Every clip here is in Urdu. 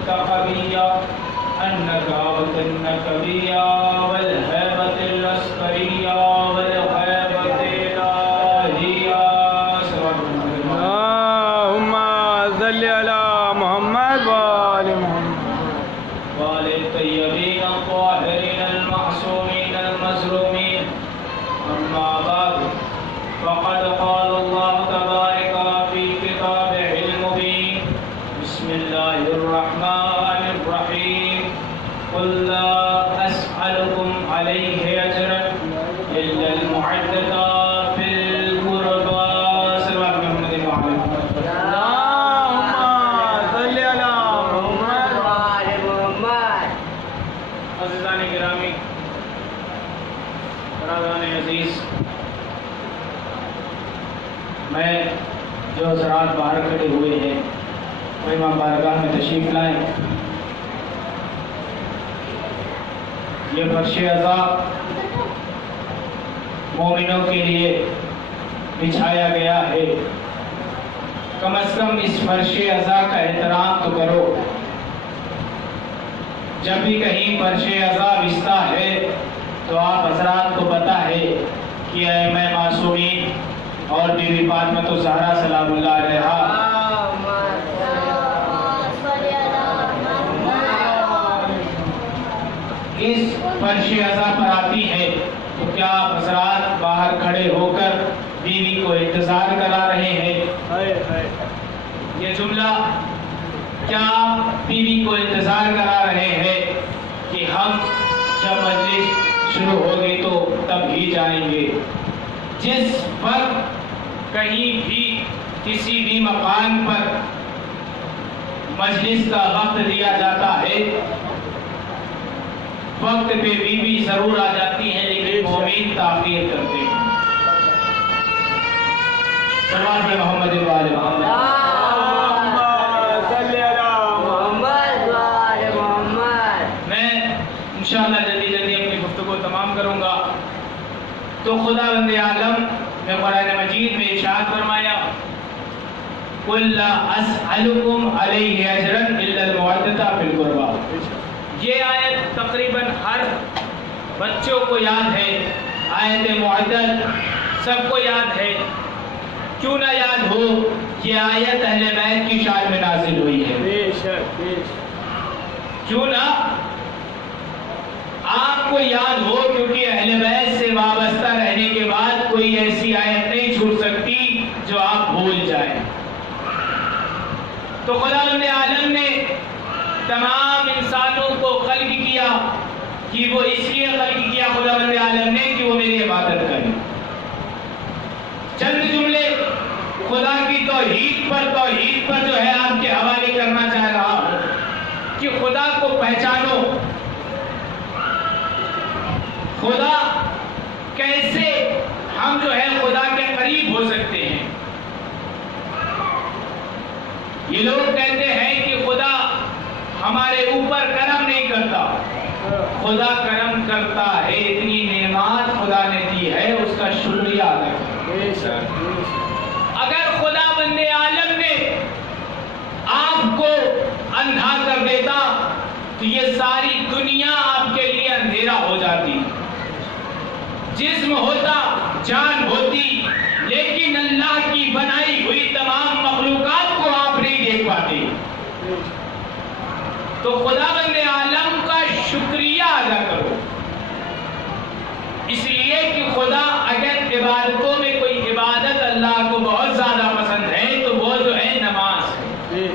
التقبية النكابة النكبية والهيبة العسكرية والهيبة الإلهية. اللهم صل على محمد وآل محمد وآل الطيبين الطاهرين المعصومين المظلومين. أما بعد فقد قال الله تبارك في كتابه المبين. بسم الله الرحمن الرحيم. قل لا أسألكم عليه أجرا إلا المودة في القربى. صلى الله عليه وسلم. اللهم صل على محمد وآل محمد. عزیزان گرامی، برادران عزیز، میں جو حضرات باہر کھڑے ہوئے ہیں وہ امام بارگاہ میں تشریف لائیں. یہ فرش عزا مومنوں کے لیے بچھایا گیا ہے. کم از کم اس فرش عزا کا احترام تو کرو. جب بھی کہیں فرش عزا بچھتا ہے تو آپ حضرات کو پتہ ہے کہ ائمہ معصومین اور بی بی فاطمہ الزہرا سلام اللہ علیہا اس فرش عزا پر آتی ہے. تو کیا آپ حضرات باہر کھڑے ہو کر بیوی کو انتظار کرا رہے ہیں؟ یہ جملہ کیا آپ بیوی کو انتظار کرا رہے ہیں کہ ہم جب مجلس شروع ہوگی تو تب ہی جائیں گے؟ جس وقت کہیں بھی کسی بھی مقام پر مجلس کا وقت دیا جاتا ہے وقت پہ بیوی ضرور آ جاتی ہیں لیکن مومن تاخیر کرتے ہیں. صلوات محمد وآل محمد. انشاءاللہ جلدی جلدی اپنی گفتگو تمام کروں گا. تو خدا بند عالم نے قرآن مجید میں ارشاد فرمایا قُلْ لَا أَسْأَلُكُمْ عَلَيْهِ أَجْرًا إِلَّا الْمَوَدَّةَ فِي الْقُرْبَى. یہ آیت تقریباً ہر بچوں کو یاد ہے. آیت معدل سب کو یاد ہے. کیوں نہ یاد ہو؟ یہ آیت اہل بیت کی شان میں نازل ہوئی ہے. کیوں نہ آپ کو یاد ہو؟ کیونکہ اہل بیت سے وابستہ رہنے کے بعد کوئی ایسی آیت نہیں چھوٹ سکتی جو آپ بھول جائیں. تو خداوند عالم نے تمام انسانوں کو خلق کیا کہ وہ اس لیے خلق کیا خداوند عالم نے کہ وہ میری عبادت کریں. چند جملے خدا کی توحید پر جو ہے آپ کے حوالے کرنا چاہ رہا ہوں کہ خدا کو پہچانو. خدا کیسے ہم جو ہے خدا کے قریب ہو سکتے ہیں؟ یہ لوگ کہتے ہیں کہ خدا ہمارے اوپر کرم نہیں کرتا. خدا کرم کرتا ہے. اتنی نعمات خدا نے دی ہے اس کا شکریہ ادا کرو. اگر خدا بند عالم نے آپ کو اندھا کر دیتا تو یہ ساری دنیا آپ کے لیے اندھیرا ہو جاتی. جسم ہوتا، جان ہوتی، لیکن اللہ کی بنائی ہوئی تمام مخلوقات کو آپ نہیں دیکھ پاتے. تو خدا بند عالم کا شکریہ ادا کرو. اس لیے کہ خدا اگر عبادتوں میں کوئی عبادت اللہ کو بہت زیادہ پسند ہے تو وہ جو ہے نماز ہے.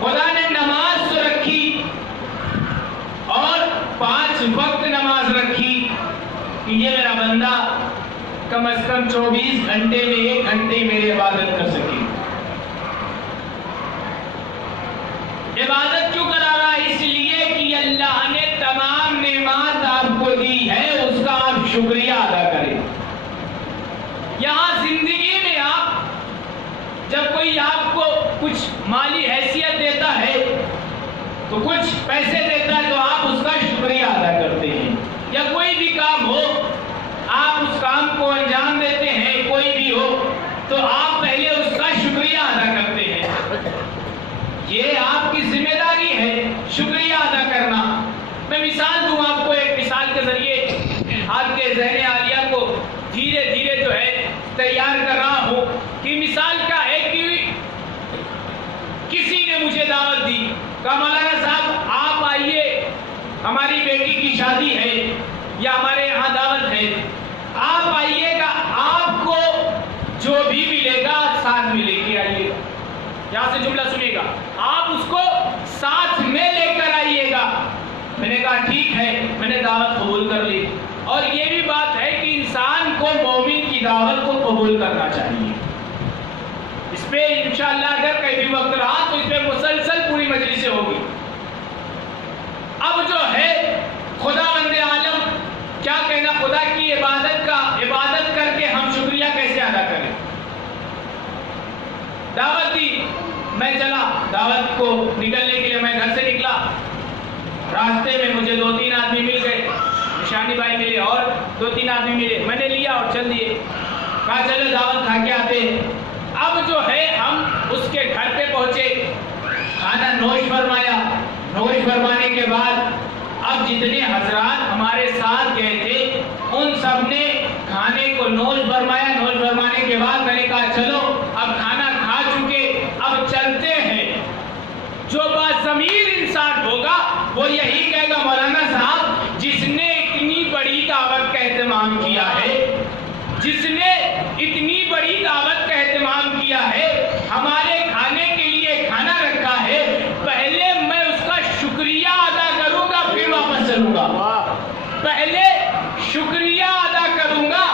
خدا نے نماز تو رکھی اور 5 وقت نماز رکھی کہ یہ میرا بندہ کم از کم 24 گھنٹے میں 1 گھنٹے میری عبادت کر سکے. عبادت کیوں کرا رہا ہے؟ اس لیے کہ اللہ نے تمام نعمات آپ کو دی ہے اس کا آپ شکریہ ادا کریں. یہاں زندگی میں آپ جب کوئی آپ کو کچھ مالی حیثیت دیتا ہے تو کچھ پیسے دیتا ہے تو آپ اس کا شکریہ ادا کرتے ہیں. یا کوئی بھی کام ہو آپ اس کام کو انجام دیتے ہیں کوئی بھی ہو تو آپ پہلے اس کا شکریہ ادا کرتے ہیں. یہ آپ کی ذمہ داری ہے شکریہ ادا کرنا. میں مثال دوں آپ کو، ایک مثال کے ذریعے آپ کے ذہن عالیہ کو دھیرے دھیرے جو ہے تیار کر رہا ہوں کہ مثال کیا ہے کہ کسی نے مجھے دعوت دی، کہا مولانا صاحب آپ آئیے، ہماری بیٹی کی شادی ہے یا ہمارے یہاں دعوت ہے، آپ آئیے گا، آپ کو جو بھی ملے گا ساتھ میں لے کے آئیے گا. یہاں سے جملہ سنیے گا، آپ اس کو ساتھ میں لے کر آئیے گا. میں نے کہا ٹھیک ہے، میں نے دعوت قبول کر لی. اور یہ بھی بات ہے کہ انسان کو مومن کی دعوت کو قبول کرنا چاہیے. اس پہ انشاءاللہ اگر کہیں بھی وقت رہا تو اس پہ مسلسل پوری مجلسیں ہوگی. اب جو ہے خداوند عالم کیا کہنا، خدا کی عبادت کر کے ہم شکریہ کیسے ادا کریں. دعوت دی، میں چلا دعوت کو نکلنے کے لیے، میں گھر سے نکلا، راستے میں مجھے 2-3 آدمی مل گئے، نشانی بھائی ملے اور 2-3 آدمی ملے، میں نے لیا اور چل دیے. کہا چلو دعوت کھا کے آتے. اب جو ہے ہم اس کے گھر پہ پہنچے، کھانا نوش فرمایا. نوش فرمانے کے بعد اب جتنے حضرات ہمارے ساتھ گئے تھے ان سب نے کھانے کو نوش فرمایا. نوش فرمانے کے بعد میں نے کہا چلو اب کھانا کھا چکے، اب چلتے ہیں. جو باضمیر انسان ہوگا وہ یہی کہے گا مولانا صاحب جس نے اتنی بڑی دعوت کا اہتمام کیا ہے، جس نے اتنی بڑی دعوت کا اہتمام کیا ہے، ہمارے کھانے کے لیے کھانا رکھا ہے، پہلے میں اس کا شکریہ ادا کروں گا پھر واپس چلوں گا. پہلے شکریہ ادا کروں گا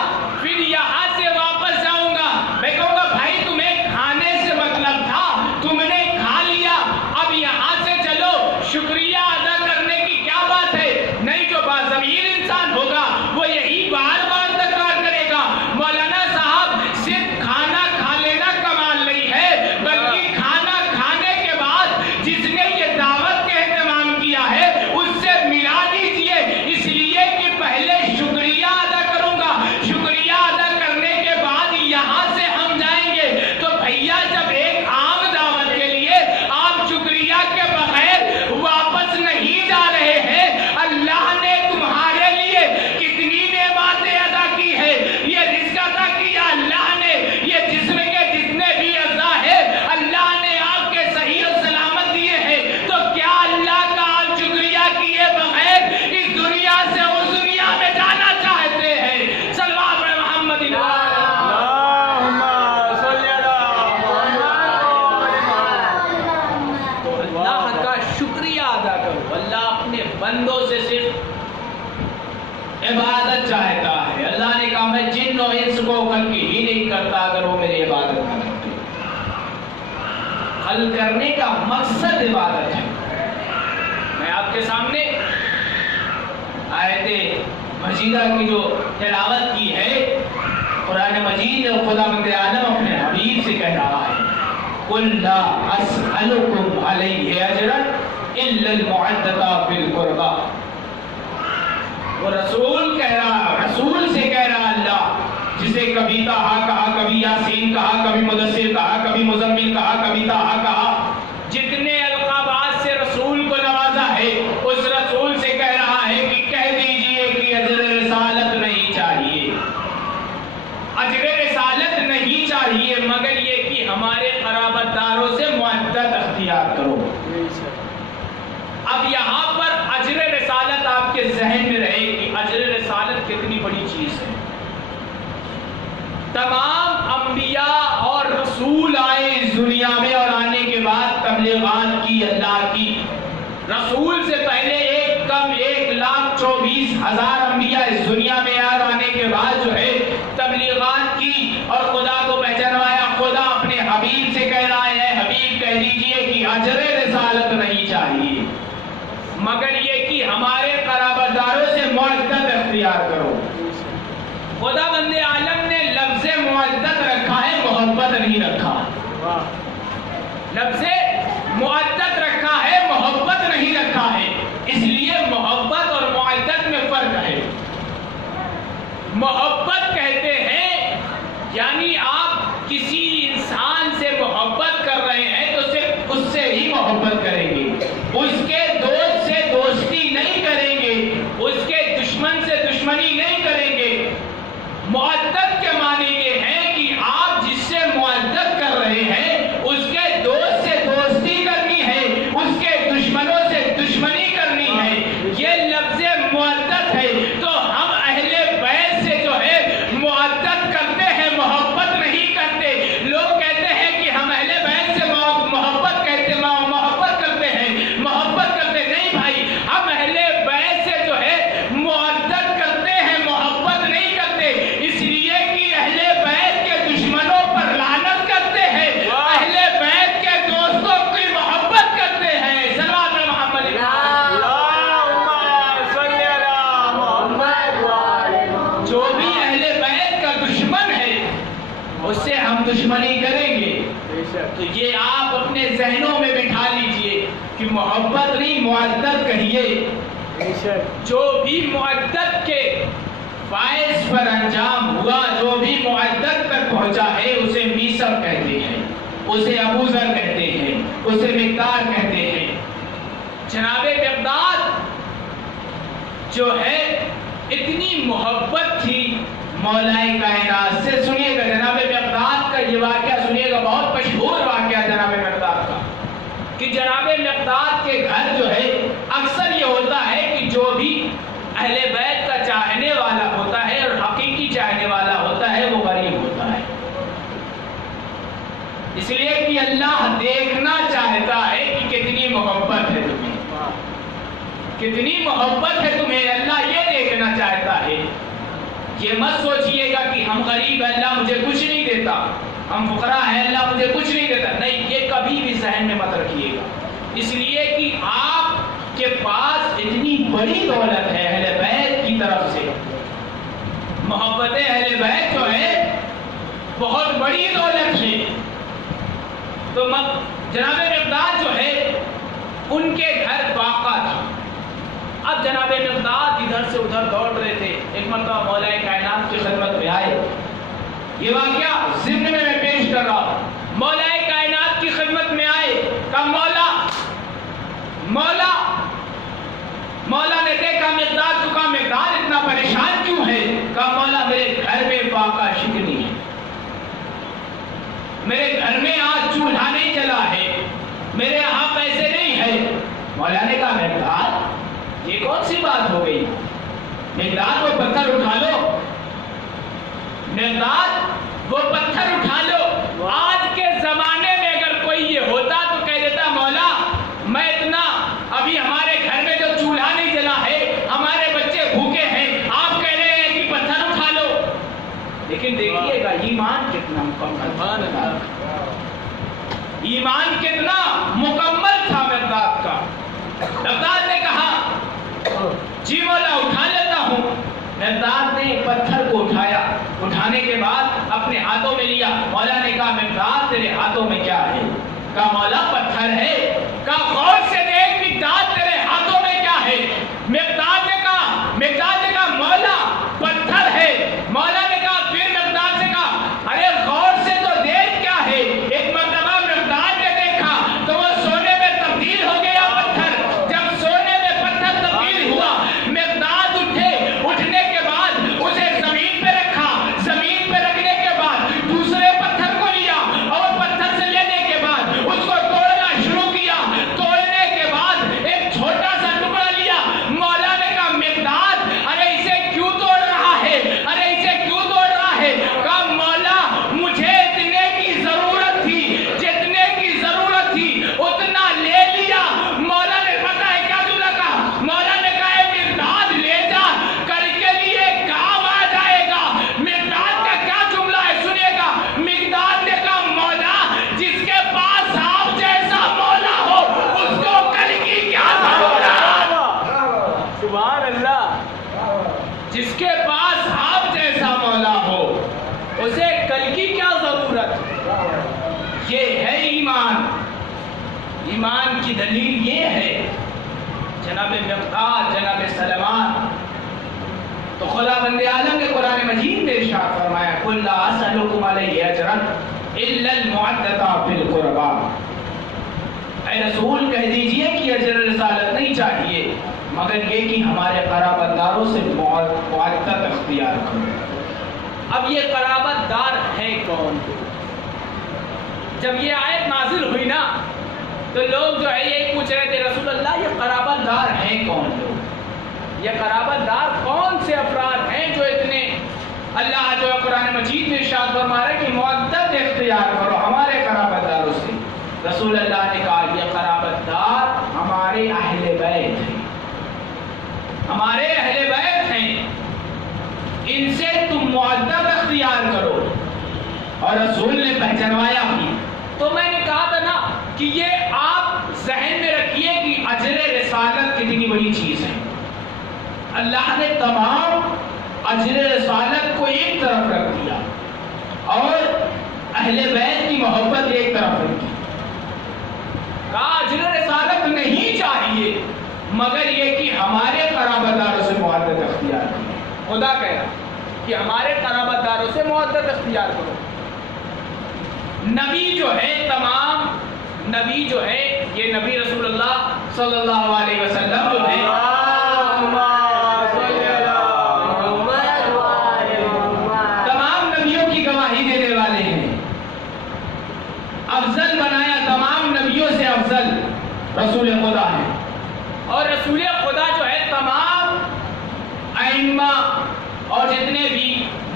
پھر یہاں سے واپس جاؤں گا. میں کہوں گا بھائی تمہیں کھانے سے مطلب تھا، تم نے کھا لیا، اب یہاں سے چلو، شکریہ ادا کرنے کی کیا بات ہے. نہیں، جو باضمیر انسان ہوگا وہ یہی بار بار تکرار کرے گا مولانا صاحب صرف کھانا کھا لینا کمال نہیں ہے، بلکہ کھانا کھانے کے بعد جس نے یہ دعوت کا اہتمام کیا ہے اس سے ملا دیجئے، اس لیے کہ پہلے شکریہ ادا کروں گا، شکریہ ادا کرنے کے بعد یہاں سے ہم جائیں گے. تو بھیا جب ایک عام دعوت کے لیے آپ شکریہ کے بغیر واپس نہیں جا رہے ہیں، اللہ نے تمہارے لیے کتنی نعمتیں ادا کی ہے. یہ رزق عطا کیا اللہ نے، یہ جسم کے جتنے بھی اعضاء ہیں اللہ نے آپ کے صحیح و سلامت دیے ہیں. تو کیا اللہ کا آپ شکریہ کیے بغیر اس دنیا سے اس دنیا میں جانا چاہتے ہیں؟ صلوات پڑھیں محمد اللہم صلی علی تو اللہ کا شکریہ ادا کرو. اللہ اپنے بندوں سے صرف عبادت چاہتا ہے. اللہ نے کہا میں جن و انس کو خلق ہی نہیں کرتا اگر وہ میری عبادت نہ کرتے. خلق کرنے کا مقصد عبادت ہے. میں آپ کے سامنے آیت مجیدہ کی جو تلاوت کی ہے، قرآن مجید اور خداوند عالم اپنے حبیب سے کہہ رہا ہے قُلْ لَا أَسْأَلُكُمْ عَلَيْهِ أَجْرًا إِلَّا الْمُعَدَّةَ فِي الْقُرْبَى. وہ رسول کہہ رہا، رسول سے کہہ رہا اللہ، جسے کبھی طٰہٰ کہا، کبھی یاسین کہا، کبھی مدثر کہا، کبھی مزمل کہا، کبھی طٰہٰ کہا، جتنے القابات سے رسول کو نوازا ہے اس رسول سے کہہ رہا ہے کہ کہہ دیجئے کہ اجر رسالت نہیں چاہیے. اجر رسالت نہیں چاہیے مگر یہ کہ ہمارے قرابت داروں سے معدت اختیار کرو. اب یہاں پر اجر رسالت آپ کے ذہن میں رہے کہ اجر رسالت کتنی بڑی چیز ہے. تمام انبیاء اور رسول آئے اس دنیا میں اور آنے کے بعد تبلیغات کی اللہ کی. رسول سے پہلے ایک کم 1,24,000 انبیاء اس دنیا میں آئے اور آنے کے بعد جو ہے تبلیغات کی اور خدا کو پہچانوایا. خدا اپنے حبیب سے کہہ رہا ہے حبیب کہہ دیجئے کہ اجر رسالت نہیں چاہیے مگر یہ کہ ہمارے قرابت داروں سے معدت اختیار کرو. خدا بند عالم نے لفظ معدت رکھا ہے، محبت نہیں رکھا. لفظ معدت رکھا ہے، محبت نہیں رکھا ہے. اس لیے محبت اور معدت میں فرق ہے. محبت کہتے ہیں یعنی آپ کسی انسان سے محبت کر رہے ہیں تو صرف اس سے ہی محبت کریں گے. محبت نہیں معدد کہیے، جو بھی معدد کے فائز پر انجام ہوا، جو بھی معدد تک پہنچا ہے، اسے میثق کہتے ہیں، اسے ابوذر کہتے ہیں، اسے مقدار کہتے ہیں۔ جناب مقداد جو ہے اتنی محبت تھی مولا کائنات سے۔ سنیے گا جناب مقداد کا یہ واقعہ، سنیے گا، بہت مشہور واقعہ جناب مقداد کا، کہ جناب مقداد کے گھر جو ہے اکثر یہ ہوتا ہے کہ جو بھی اہل بیت کا چاہنے والا ہوتا ہے اور حقیقی چاہنے والا ہوتا ہے وہ غریب ہوتا ہے، اس لیے کہ اللہ دیکھنا چاہتا ہے کہ کتنی محبت ہے تمہیں، کتنی محبت ہے تمہیں، اللہ یہ دیکھنا چاہتا ہے۔ یہ مت سوچئے گا کہ ہم غریب ہیں اللہ مجھے کچھ نہیں دیتا، ہم فقراء ہیں اللہ مجھے کچھ نہیں دیتا، نہیں، یہ کبھی بھی ذہن میں مت رکھیے گا، اس لیے کہ آپ کے پاس اتنی بڑی دولت ہے اہل بیت کی طرف سے، محبت اہل بیت جو ہے بہت بڑی دولت ہے۔ تو جناب مقداد جو ہے ان کے گھر باقا تھا۔ اب جناب مقداد ادھر سے ادھر دوڑ رہے تھے، ایک مرتبہ مولا کائنات کی خدمت میں آئے۔ یہ واقعہ ضمن میں پیش کر رہا ہوں۔ مولا کائنات کی خدمت میں آئے، کہا مولا نے دیکھا مقداد کو، کہا مقداد اتنا پریشان کیوں ہے؟ کہا مولا میرے گھر میں فاقہ شکنی ہے، میرے گھر میں آج چولہا نہیں جلا ہے، میرے یہاں پیسے نہیں ہے۔ مولا نے کہا مقداد یہ کون سی بات ہو گئی؟ مقداد وہ پتھر اٹھا لو، مقداد وہ پتھر اٹھا لو۔ آج کے زمانے میں اگر کوئی یہ ہوتا تو کہہ دیتا مولا میں اتنا، ابھی ہمارے گھر میں جو چولہا نہیں جلا ہے، ہمارے بچے بھوکے ہیں، آپ کہہ رہے ہیں کہ پتھر اٹھا لو۔ لیکن دیکھیے گا ایمان کتنا مکمل تھا، ایمان کتنا مکمل تھا مقداد کا۔ مقداد نے کہا جی مولا اٹھا لیتا ہوں۔ مقداد نے پتھر کو اٹھایا، اٹھانے کے بعد اپنے ہاتھوں میں لیا۔ مولا نے کہا مقداد تیرے ہاتھوں میں کیا ہے؟ کہا مولا پتھر ہے۔ کہا غور سے دیکھ مقداد تیرے ہاتھوں میں کیا ہے؟ مقداد نے کہا مولا پتھر ہے۔ مولا نے کہا پھر مقداد سے کہا ارے غور سے تو دیکھ کیا ہے؟ ایک مرتبہ مقداد نے دیکھا تو وہ سونے میں تبدیل ہو گیا پتھر۔ جب سونے میں پتھر تبدیل ہوا، مقداد اٹھے، اٹھنے کے بعد اسے زمین پہ رکھا، زمین پہ رکھنے کے بعد دوسرے پتھر کو لیا اور پتھر سے لینے کے بعد اس کو توڑنا شروع کیا۔ توڑنے کے بعد ایک چھوٹا سا ٹکڑا لیا۔ مولا نے کہا مقداد ارے اسے کیوں توڑ رہا ہے؟ ارے اسے کیوں توڑ رہا ہے؟ کہا مولا مجھے اتنے کی ضرورت تھی، جتنے کی ضرورت تھی اتنا لے لیا۔ مولا نے پتہ ہے کیا جملہ کہا؟ مولا نے کہا اے مقداد لے جا، کل کے لیے کام آ جائے گا۔ مقداد کا کیا جملہ ہے سنیے گا۔ مقداد نے کہا مولا جس کے پاس آپ جیسا مولا ہو اس کو کل کی کیا ضرورت؟ سبحان اللہ۔ جس کے پاس آپ جیسا مولا ہو اسے کل کی کیا ضرورت؟ یہ ہے ایمان۔ ایمان کی دلیل یہ ہے جناب مقداد، جناب سلیمان۔ تو خدا بند عالم نے قرآن مجید میں ارشاد فرمایا قُلْ لَا أَسْأَلُكُمْ عَلَيْهِ أَجْرًا إِلَّا الْمُوَدَّةَ فِي الْقُرْبَى۔ اے رسول کہہ دیجئے کہ اجر رسالت نہیں چاہیے مگر یہ کہ ہمارے قرابت داروں سے مودت اختیار کرو۔ اب یہ قرابت دار ہے کون؟ جب یہ آیت نازل ہوئی نا تو لوگ جو ہے یہی پوچھ رہے تھے رسول اللہ یہ قرابت دار ہیں کون لوگ؟ یہ قرابت دار کون سے افراد ہیں جو اتنے، اللہ جو ہے قرآن مجید میں ارشاد فرما رہا ہے کہ مودت اختیار کرو ہمارے قرابت داروں سے۔ رسول اللہ نے کہا یہ قرابت دار ہمارے اہل بیت ہیں، ہمارے اہل بیت ہیں، ان سے تم مودت اختیار کرو۔ اور رسول نے پہچنوایا بھی۔ تو میں نے کہا تھا نا کہ یہ آپ ذہن میں رکھیے کہ اجر رسالت کتنی بڑی چیز ہے۔ اللہ نے تمام اجر رسالت کو ایک طرف رکھ دیا اور اہل بیت کی محبت ایک طرف رکھ دی۔ کہا اجر رسالت نہیں مگر یہ کہ ہمارے قرابت داروں سے محبت اختیار کرو. خدا کہہ رہا کہ ہمارے قرابت داروں سے محبت اختیار کرو. نبی جو ہے تمام نبی جو ہے یہ نبی رسول اللہ صلی اللہ علیہ وسلم جو ہے تمام نبیوں کی گواہی دینے والے ہیں. افضل بنایا تمام نبیوں سے افضل رسول خدا ہے. اور رسول خدا جو ہے تمام ائمہ اور جتنے بھی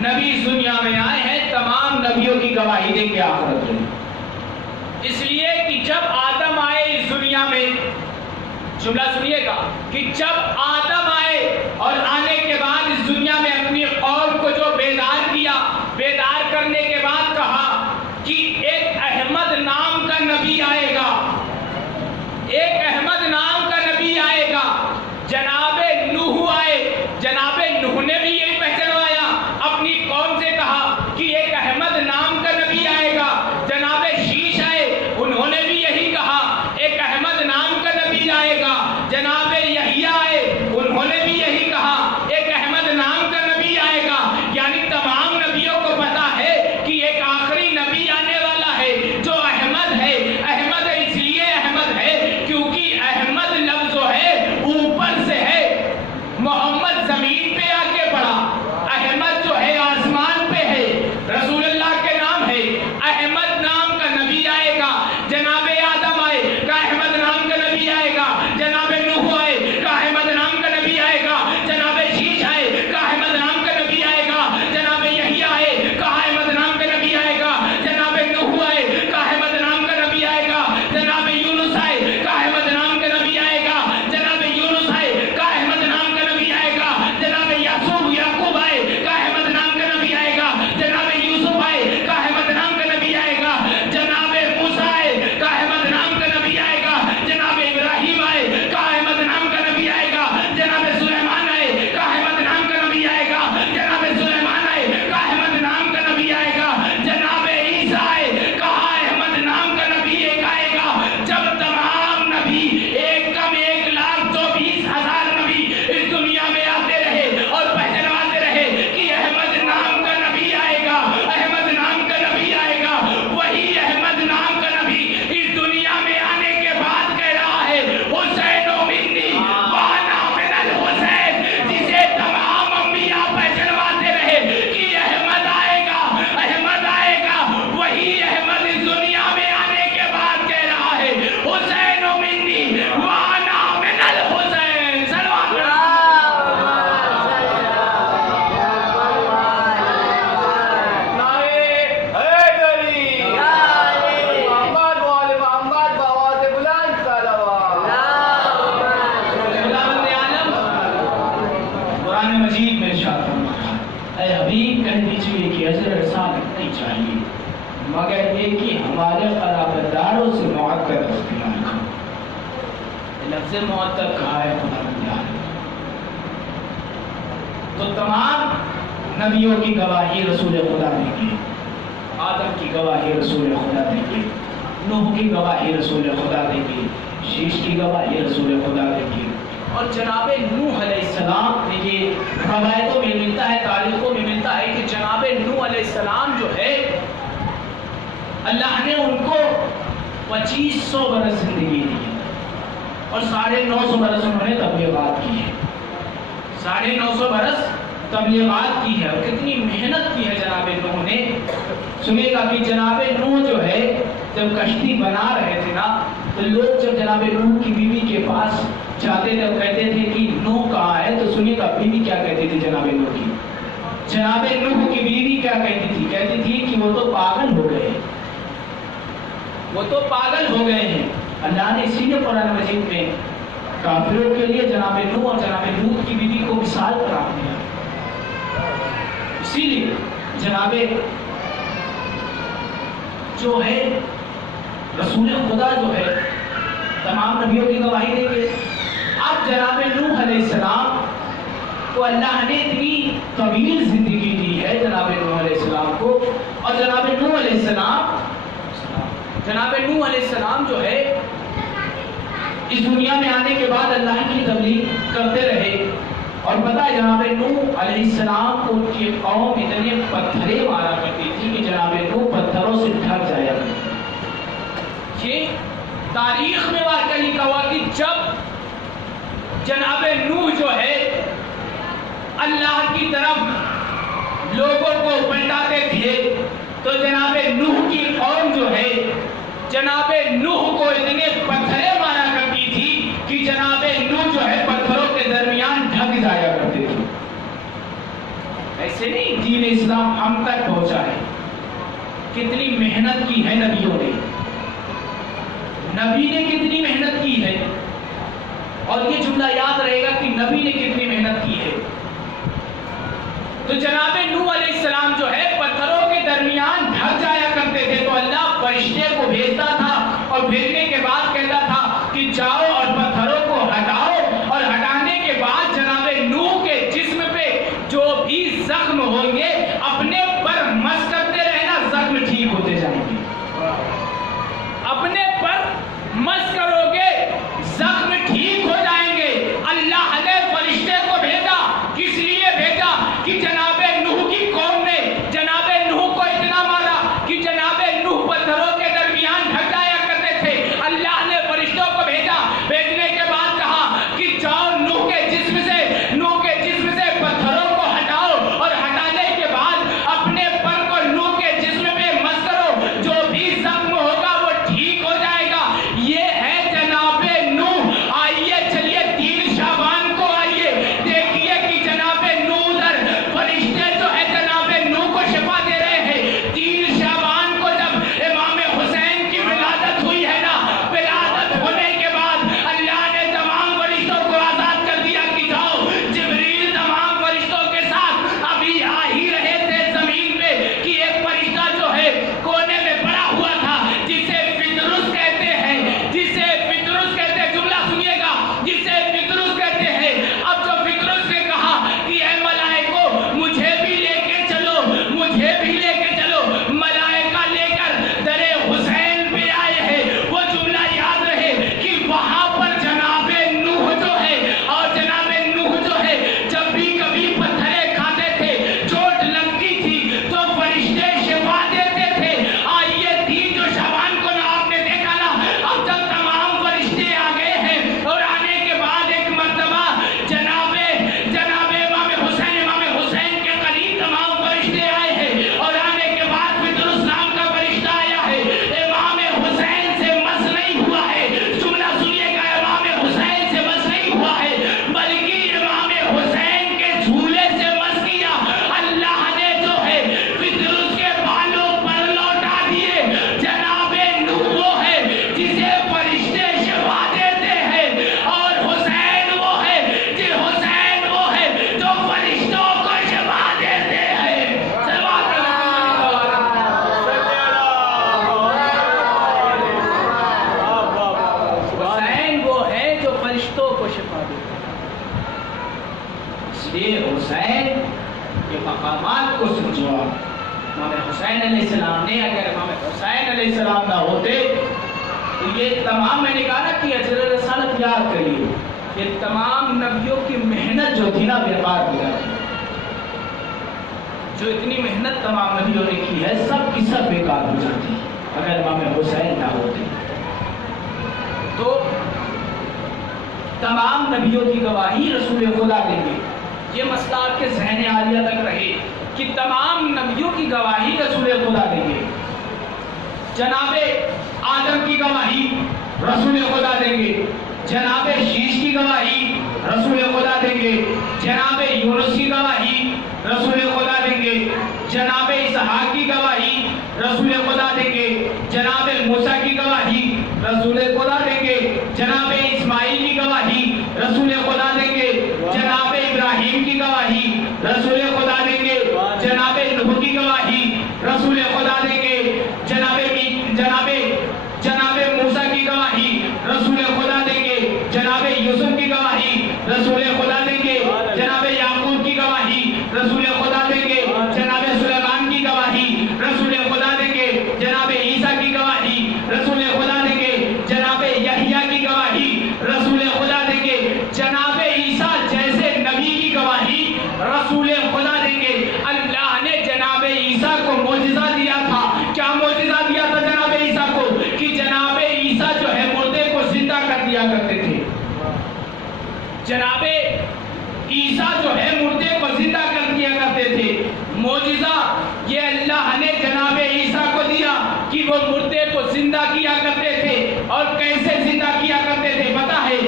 نبی اس دنیا میں آئے ہیں تمام نبیوں کی گواہی دیں گے آخرت میں. اس لیے کہ جب آدم آئے اس دنیا میں، جملہ سنیے گا، کہ جب آدم آئے اور آنے کے بعد اس دنیا میں اپنی قوم کو جو بیدار کیا، بیدار کرنے کے بعد کہا کہ ایک احمد نام کا نبی آئے گا، ایک احمد نام کا نبی آئے گا. جناب نوح آئے، جناب نوح نے بھی یہی پہچانوایا، اپنی قوم سے کہا کہ ایک احمد نام کا نبی آئے گا. جناب شیش آئے، انہوں نے بھی یہی کہا ایک احمد نام کا نبی آئے گا. جناب یحییٰ آئے، انہوں نے بھی یہی کہا ایک احمد نام کا نبی آئے گا. یعنی تمام نبیوں کو پتا ہے کہ ایک آخری نبی آنے والا ہے جو احمد ہے. احمد اس لیے احمد ہے کیونکہ احمد لفظ جو ہے اوپر سے ہے، محمد زمین پہ آ کے پڑا، احمد جو ہے آسمان پہ ہے، رسول اللہ کے نام ہے. احمد نام کا نبی آئے گا. جناب آدم آئے کا احمد نام کا نبی آئے گا. جناب نوح آئے کا احمد نام کا نبی آئے گا. جناب شیش آئے کا احمد نام کا نبی آئے گا. جناب یحییٰ آئے کا احمد نام کا نبی آئے گا. جناب نوح آئے کا احمد نام کا نبی آئے گا. جناب یونس آئے کا احمد نام کا نبی آئے گا. جناب یونس آئے کا احمد نام کا نبی آئے گا. جناب یعقوب آئے کا احمد نام کا نبی آئے گا. جناب یوسف آئے کا احمد نام کا نبی آئے گا. جناب موسیٰ آئے کا احمد نام کا نبی آئے گا. جناب ابراہیم آئے کا احمد نام کا نبی آئے گا. جناب سلیمان آئے کا احمد نام کا نبی آئے گا. جناب سلیمان آئے کا احمد نام کا نبی آئے گا. جناب عیسیٰ آئے کا احمد نام کا نبی ایک آئے گا. جب تمام نبی ایک کم 1,24,000 نبی اس دنیا میں آتے رہے اور پہچانواتے رہے کہ احمد نام کا نبی آئے گا، احمد نام کا نبی آئے گا. وہی احمد نام کا نبی اس دنیا میں آنے کے بعد کہہ رہا ہے حسین منی وانا من الحسین، جسے تمام انبیاء پہچانواتے رہے کہ احمد آئے گا، احمد آئے گا. وہی احمد اس دنیا میں آنے کے بعد کہہ رہا ہے حسین منی وانا من الحسین. صلوات خداوند عالم قرآن مجید میں ارشاد فرمایا، اے حبیب کہہ دیجئے کہ اجر رسالت نہیں چاہیے مگر یہ کہ ہمارے قرابت داروں سے محبت اختیار کرو. لفظ محبت کہا ہے خداوند عالم. تو تمام نبیوں کی گواہی رسول خدا نے کی. آدم کی گواہی رسول خدا نے کی، نوح کی گواہی رسول خدا نے کی، شیش کی گواہی رسول خدا نے کی. اور جناب نوح علیہ السلام یہ روایتوں میں ملتا ہے، تاریخوں میں ملتا ہے کہ جناب نوح علیہ السلام جو ہے اللہ نے ان کو 2500 برس زندگی دی اور 950 برس انہوں نے تبلیغات کی ہے. 950 برس تبلیغات کی ہے اور کتنی محنت کی ہے جناب نوح نے. سنیے گا کہ جناب نوح جو ہے جب کشتی بنا رہے تھے نا تو لوگ جب جناب نوح کی بیوی کے پاس جاتے تھے کہتے تھے کہ نوح کہاں ہے، تو سنیے گا بیوی کیا کہتی تھی جناب نوح کی. جناب نوح کی بیوی کیا کہتی تھی؟ کہتی تھی کہ وہ تو پاگل ہو گئے، وہ تو پاگل ہو گئے ہیں. اللہ نے اسی لیے قرآن مجید میں کافروں کے لیے جناب نوح اور جناب لوط کی بیوی کو مثال قرار دیا. اسی لیے جناب جو ہے رسول خدا جو ہے تمام نبیوں کی گواہی دیں گے. اب جناب نوح علیہ السلام کو اللہ نے اتنی طویل زندگی دی ہے جناب نوح علیہ السلام کو. اور جناب نوح علیہ السلام جو ہے اس دنیا میں آنے کے بعد اللہ کی تبلیغ کرتے رہے، اور پتہ ہے جناب نوح علیہ السلام کو ان کی قوم اتنے پتھرے مارا کرتی تھی کہ جناب نوح پتھروں سے ڈھک جایا کرتے۔ یہ تاریخ میں واقعہ لکھا ہوا کہ جب جناب نوح جو ہے اللہ کی طرف لوگوں کو پلٹاتے تھے تو جناب نوح کی قوم جو ہے جناب نوح کو اتنے پتھرے مارا کرتی تھی کہ جناب نوح جو ہے پتھروں کے درمیان ڈھک جایا کرتے تھے۔ ایسے نہیں دین اسلام ہم تک پہنچا ہے، کتنی محنت کی ہے نبیوں نے، نبی نے کتنی محنت کی ہے، اور یہ جملہ یاد رہے گا کہ نبی نے کتنی محنت کی ہے۔ تو جناب نوح علیہ السلام جو ہے پتھروں کے درمیان ڈھک جایا کرتے تھے، تو اللہ فرشتے کو بھیجتا تھا، اور بھیجنے کے بعد کہتا تھا کہ جاؤ اور پتھروں کو ہٹاؤ، اور ہٹانے کے بعد جناب نوح کے جسم پہ جو بھی زخم ہوں گے اپنے پر مس کرتے رہنا، زخم ٹھیک ہوتے جائیں گے۔ اپنے پر مس کرو گے زخم ٹھیک ہو جائیں گے۔ اللہ نے فرشتے کو بھیجا، کس لیے بھیجا کہ جناب نوح کی قوم نے جناب نوح کو اتنا مارا کہ جناب نوح پتھروں کے درمیان ڈھک جایا کرتے تھے۔ اللہ نے فرشتوں کو بھیجا، بھیجنے کے بعد کہا کہ جاؤ نوح کے جسم سے پتھروں کو ہٹاؤ، اور ہٹانے کے بعد اپنے پر کو نوح کے جسم پہ مس کرو، جو بھی زخم ہوگا وہ ٹھیک ہو جائے گا۔ یہ ہے جناب نوح۔ آئیے چلیے 3 شعبان کو آئیے دیکھیے کہ جناب نوح ادھر فرشتے جو ہے جناب نوح کو شفا دے رہے ہیں۔ 3 شعبان کو جب امام حسین کی ولادت ہوئی ہے نا، ولادت ہونے کے بعد اللہ نے تمام فرشتوں کو آزاد کر دیا کہ جاؤ۔ جبریل تمام فرشتوں کے ساتھ ابھی آ ہی رہے تھے زمین پہ کہ ایک فرشتہ جو ہے کونے میں پڑا ہوا تھا، جسے فطرس کہتے ہیں، جملہ سنیے گا، جسے فطرس کہتے ہیں۔ اب جو فطرس نے کہا کہ اے ملائکو مجھے بھی لے کے چلو، ملائکہ لے کر در حسین پہ آئے ہیں۔ وہ جملہ یاد رہے کہ وہاں پر جناب نوح جو ہے، اور جناب نوح جو ہے جب بھی کبھی پتھرے کھاتے تھے، چوٹ لگتی تھی تو فرشتے شفا دیتے تھے۔ آئیے 3 جو شعبان کو نا آپ نے دیکھا نا، اب جب تمام فرشتے آ گئے ہیں، اور آنے کے بعد ایک مرتبہ جناب امام حسین کے قریب تمام فرشتے آئے ہیں، اور آنے کے بعد فطرس نام کا فرشتہ آیا ہے۔ امام حسین سے مس نہیں ہوا ہے، جملہ سنیے گا، امام حسین سے مس نہیں ہوا ہے، بلکہ امام حسین کے جھولے سے مس کیا۔ اللہ نے جو ہے فطرس کے بالوں پر لوٹا دیے۔ جناب نوح وہ ہے جسے فرشتے شفا دیتے ہیں، اور حسین وہ ہے جو فرشتوں کو شفا دیتے ہیں۔ صلوات حسین وہ ہے جو فرشتوں کو شفا دیتے ہیں۔ اس لیے حسین کے مقامات کو سمجھو۔ امام حسین علیہ السلام نے، اگر امام حسین علیہ السلام نہ ہوتے تو یہ تمام، میں نے کہا نا کہ اجر رسالت یاد کریے، یہ تمام نبیوں کی محنت جو تھی نا بیکار ہو جاتی۔ جو اتنی محنت تمام نبیوں نے کی ہے سب کی سب بیکار ہو جاتی اگر امام حسین نہ ہوتے۔ تو تمام نبیوں کی گواہی رسول خدا دیں گے۔ یہ مسئلہ آپ کے ذہن عالیہ تک رہے کہ تمام نبیوں کی گواہی رسول خدا دیں گے۔ جناب آدم کی گواہی رسول خدا دیں گے، جناب شیش کی گواہی رسول خدا دیں گے، جناب یونس کی گواہی رسول خدا دیں گے، جناب اسحاق کی گواہی رسول خدا دیں گے، جناب موسیٰ کی گواہی رسول خدا دیں گے، جناب اسماعیل کی گواہی رسول خدا دیں گے، جناب ابراہیم کی گواہی رسول خدا دیں گے، جناب نوح کی گواہی رسول خدا دیں گے، جناب موسیٰ کی گواہی رسول خدا دیں گے، جناب یوسف کی گواہی رسول خدا دیں گے، جناب یعقوب کی گواہی رسول خدا دیں گے، جناب سلیمان کی گواہی رسول خدا دیں گے، جناب عیسیٰ کی گواہی رسول خدا دیں گے، جناب یحییٰ کی گواہی جناب عیسیٰ جو ہے مردے کو زندہ کر دیا کرتے تھے. معجزہ یہ اللہ نے جناب عیسیٰ کو دیا کہ وہ مردے کو زندہ کیا کرتے تھے. اور کیسے زندہ کیا کرتے تھے پتہ ہے؟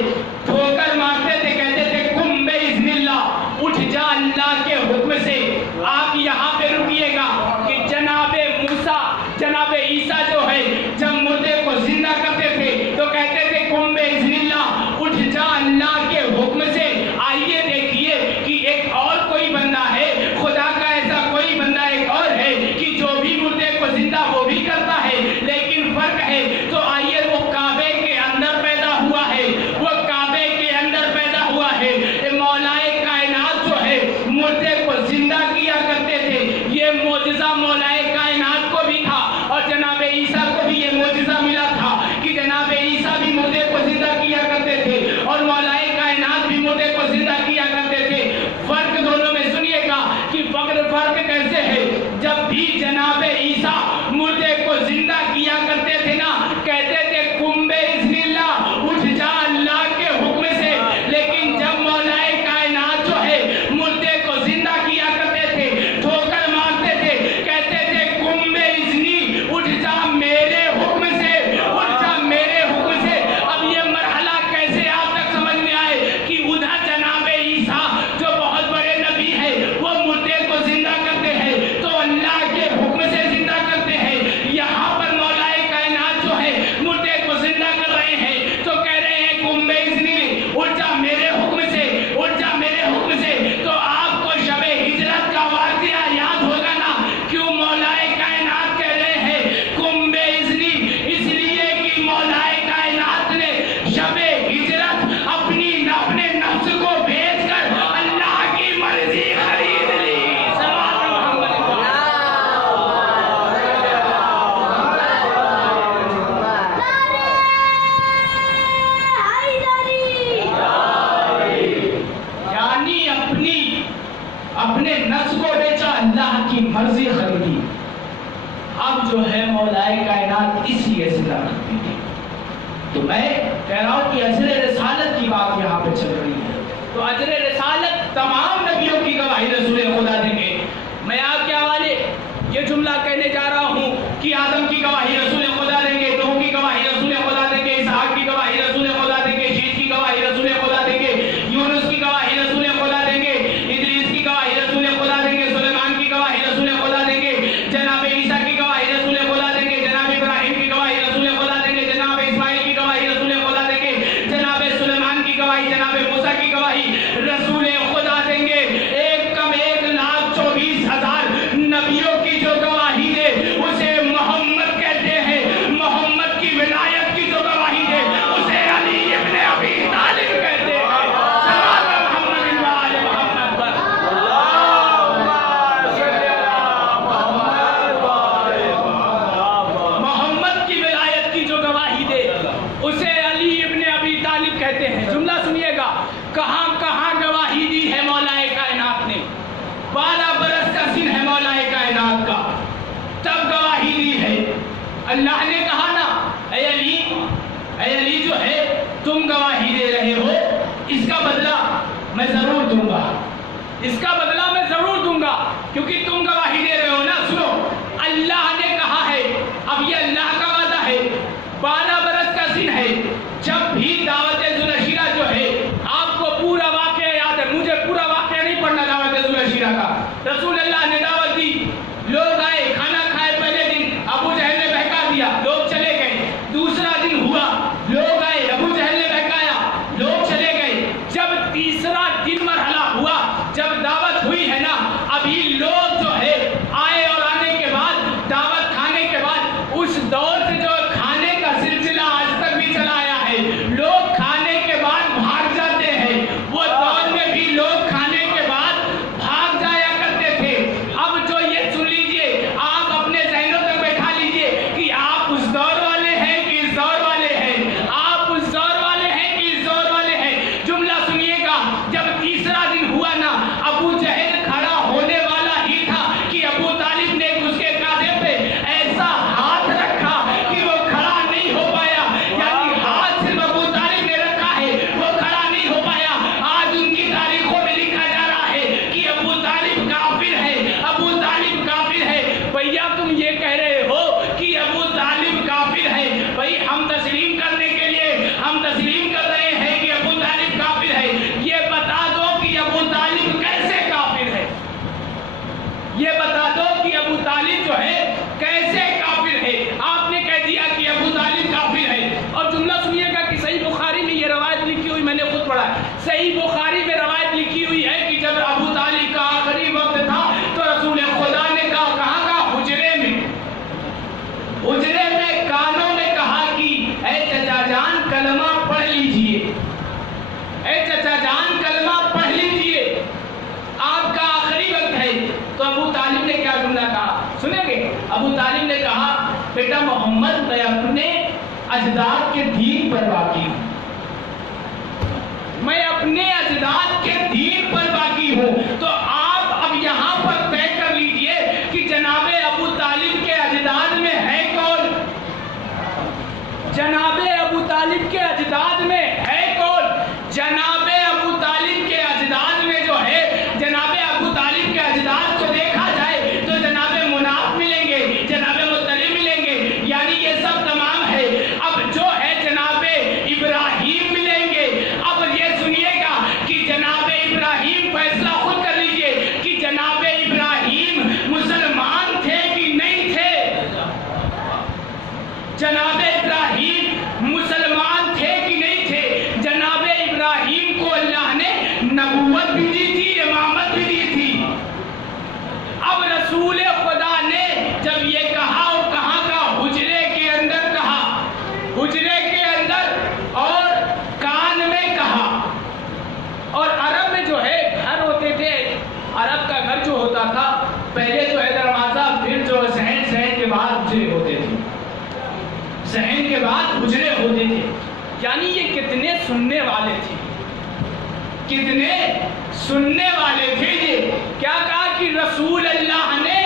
ٹھوکر مارتے تھے, کہتے تھے قم بإذن اللہ, اٹھ جا اللہ کے حکم سے. آپ یہاں پہ رکیے گا کہ جناب موسیٰ, جناب عیسیٰ جو ہے جب مردے کو زندہ کرتے تھے تو کہتے تھے قم بإذن اللہ, اٹھ جا اللہ کے حکم سے. آئیے دیکھیے کہ ایک اور کوئی بندہ ہے, خدا کا ایسا کوئی بندہ ایک اور ہے کہ جو بھی مردے کو زندہ وہ بھی کرتا ہے, لیکن فرق ہے. تو آئیے وہ کعبے کے اندر پیدا ہوا ہے, وہ کعبے کے اندر پیدا ہوا ہے. مولائے کائنات جو ہے مردے کو زندہ کیا کرتے تھے. یہ معجزہ مولائے کائنات کو بھی تھا اور جناب عیسیٰ کو بھی یہ معجزہ ملا تھا کہ جناب عیسیٰ بھی مردے کو زندہ کیا کرتے تھے اور مولائے کائنات بھی مردے کو زندہ کیا کرتے تھے. فرق دونوں میں سنیے گا کہ فرق کیسے ہے. جب بھی جناب عیسیٰ مردے کو زندہ کیا کرتے تھے نا, کہتے تھے قم بإذن اللہ, اٹھ جا اللہ کے حکم سے. لیکن جب مولائے کائنات جو ہے مردے کو زندہ کیا کرتے تھے, ٹھوکر مارتے تھے, کہتے تھے قم بإذنی, اٹھ جا میرے حکم سے, اٹھ جا میرے حکم سے. اب یہ مرحلہ کیسے آپ تک سمجھ میں آئے کہ ادھر جناب عیسیٰ جو بہت بڑے نبی ہے وہ مردے کو زندہ کرتے ہیں تو اللہ کے حکم سے زندہ کرتے ہیں. یہاں پر مولائے کائنات جو ہے مردے کو زندہ کر رہے ہیں تو کہہ رہے ہیں قم بإذنی, اٹھ جا میرے حکم سے, اٹھ جا میرے حکم سے. تو آپ کو شب ہجرت کا واقعہ یاد ہوگا نا, کیوں مولائے کائنات کہہ رہے ہیں قم بإذنی؟ اس لیے کہ مولائے کائنات نے شب ہجرت اپنے نفس کو بیچ کر اللہ کی مرضی خرید لی. یعنی اپنے نفس کو بیچا, اللہ کی مرضی خریدی. اب جو ہے مولائے کائنات اس لیے زندہ کرتی تھی. تو میں کہہ رہا ہوں کہ اجر رسالت کی بات یہاں پہ چل رہی ہے. تو اجر رسالت تمام نبیوں کی گواہی رسول خدا دیں گے. میں آپ کے حوالے یہ جملہ کہنے جا رہا ہوں کہ آدم کی گواہی رسول خدا دیں گے, نوح کی گواہی رسول خدا دیں گے, اسحاق کی گواہی رسول خدا دیں گے, شیش کی گواہی رسول خدا دیں گے, یونس کی گواہی رسول خدا دیں گے, ادریس کی گواہی رسول خدا دیں گے, سلیمان کی گواہی رسول خدا دیں گے, جناب عیسیٰ کی گواہی رسول خدا دیں گے, جناب ابراہیم کی گواہی رسول خدا دیں گے, جناب اسماعیل کی گواہی رسول خدا دیں گے, جناب سلیمان کی گواہی, جناب موسیٰ کی گواہی رسول خدا دیں گے. ایک کم 1,24,000 نبیوں کی جو گواہی دے اسے محمد کہتے ہیں. محمد کی ولایت کی جو گواہی دے اسے علی ابن ابی طالب کہتے ہیں. محمد کی ولایت کی جو گواہی دے اسے علی ابن ابی طالب کہتے ہیں. جملہ سنیے گا, کہاں کہاں گواہی دی ہے مولائے کائنات نے. 12 برس کا سن ہے مولائے کائنات کا, تب گواہی دی ہے. اللہ نے کہا نا اے علی جو ہے تم گواہی دے رہے ہو, اس کا بدلہ میں ضرور دوں گا, اس کا بدلہ میں ضرور دوں گا کیونکہ تم گواہی دے رہے ہو نا. سنو, اللہ نے کہا ہے, اب یہ اللہ کا وعدہ ہے, 12 برس کا سن ہے. جب بھی دعوت ذوالعشیرہ جو ہے, آپ کو پورا واقعہ یاد ہے, مجھے پورا واقعہ نہیں پڑھنا دعوت ذوالعشیرہ کا. رسول اللہ نے دعوت دی, لوگ آئے, کھانا کھائے, پہلے دن ابو جہل نے بہکا دیا, لوگ چلے گئے. دوسرا دن ہوا, لوگ آئے, ابو جہل نے بہکایا, لوگ چلے گئے. جب تیسرا دن مرحلہ ہوا, جب دعوت ہوئی ہے نا, ابھی لوگ جو ہے آئے اور آنے کے بعد دعوت کھانے کے بعد اس دور سے جو کھانے کا سلسلہ صحیح بخاری میں روایت لکھی ہوئی ہے کہ جب ابو طالب کا آخری وقت تھا تو رسول خدا نے کہا، کہاں کہا؟ حجرے میں کانوں میں کہا کہ اے چچا جان کلمہ پڑھ لیجئے، اے چچا جان کلمہ پڑھ لیجئے، آپ کا آخری وقت ہے۔ تو ابو طالب نے کیا جملہ کہا سنیں گے؟ ابو طالب نے کہا، بیٹا محمد میں اپنے اجداد کے دین پر باقی ہوں، میں اپنے اجداد کے دین پر باقی ہوں۔ تو آپ اب یہاں پر طے کر لیجئے کہ جناب ابو طالب کے اجداد میں ہے کون؟ جناب ابو طالب کے اجداد میں ہے کون؟ جناب ابو طالب کے اجداد میں جو ہے، جناب ابو طالب کے اجداد کو دیکھا جائے تو جناب مناف ملیں گے، جناب مطلب ملیں گے، یعنی یہ سب تمام ہے۔ اب جو ہے جناب ابراہیم ملیں گے۔ اب یہ سنیے گا کہ جناب ابراہیم، فیصلہ خود کر لیجئے کہ جناب ابراہیم مسلمان تھے کہ نہیں تھے؟ جناب ابراہیم مسلمان تھے کہ نہیں تھے؟ جناب ابراہیم کو اللہ نے نبوت بھی دی تھی، امامت بھی دی تھی۔ اب رسول خدا نے جب یہ کہا، اور کہاں کا؟ حجرے کے اندر کہا، حجرے کے اندر اور کان میں کہا۔ اور عرب میں جو ہے گھر ہوتے تھے، عرب کا گھر جو ہوتا تھا پہلے جو ہے دروازہ، پھر جو صحن، صحن کے بعد حجرے ہوتے تھے، صحن کے بعد حجرے ہوتے تھے۔ یعنی یہ کتنے سننے والے تھے، کتنے سننے والے تھے۔ یہ کیا کہا کہ رسول اللہ نے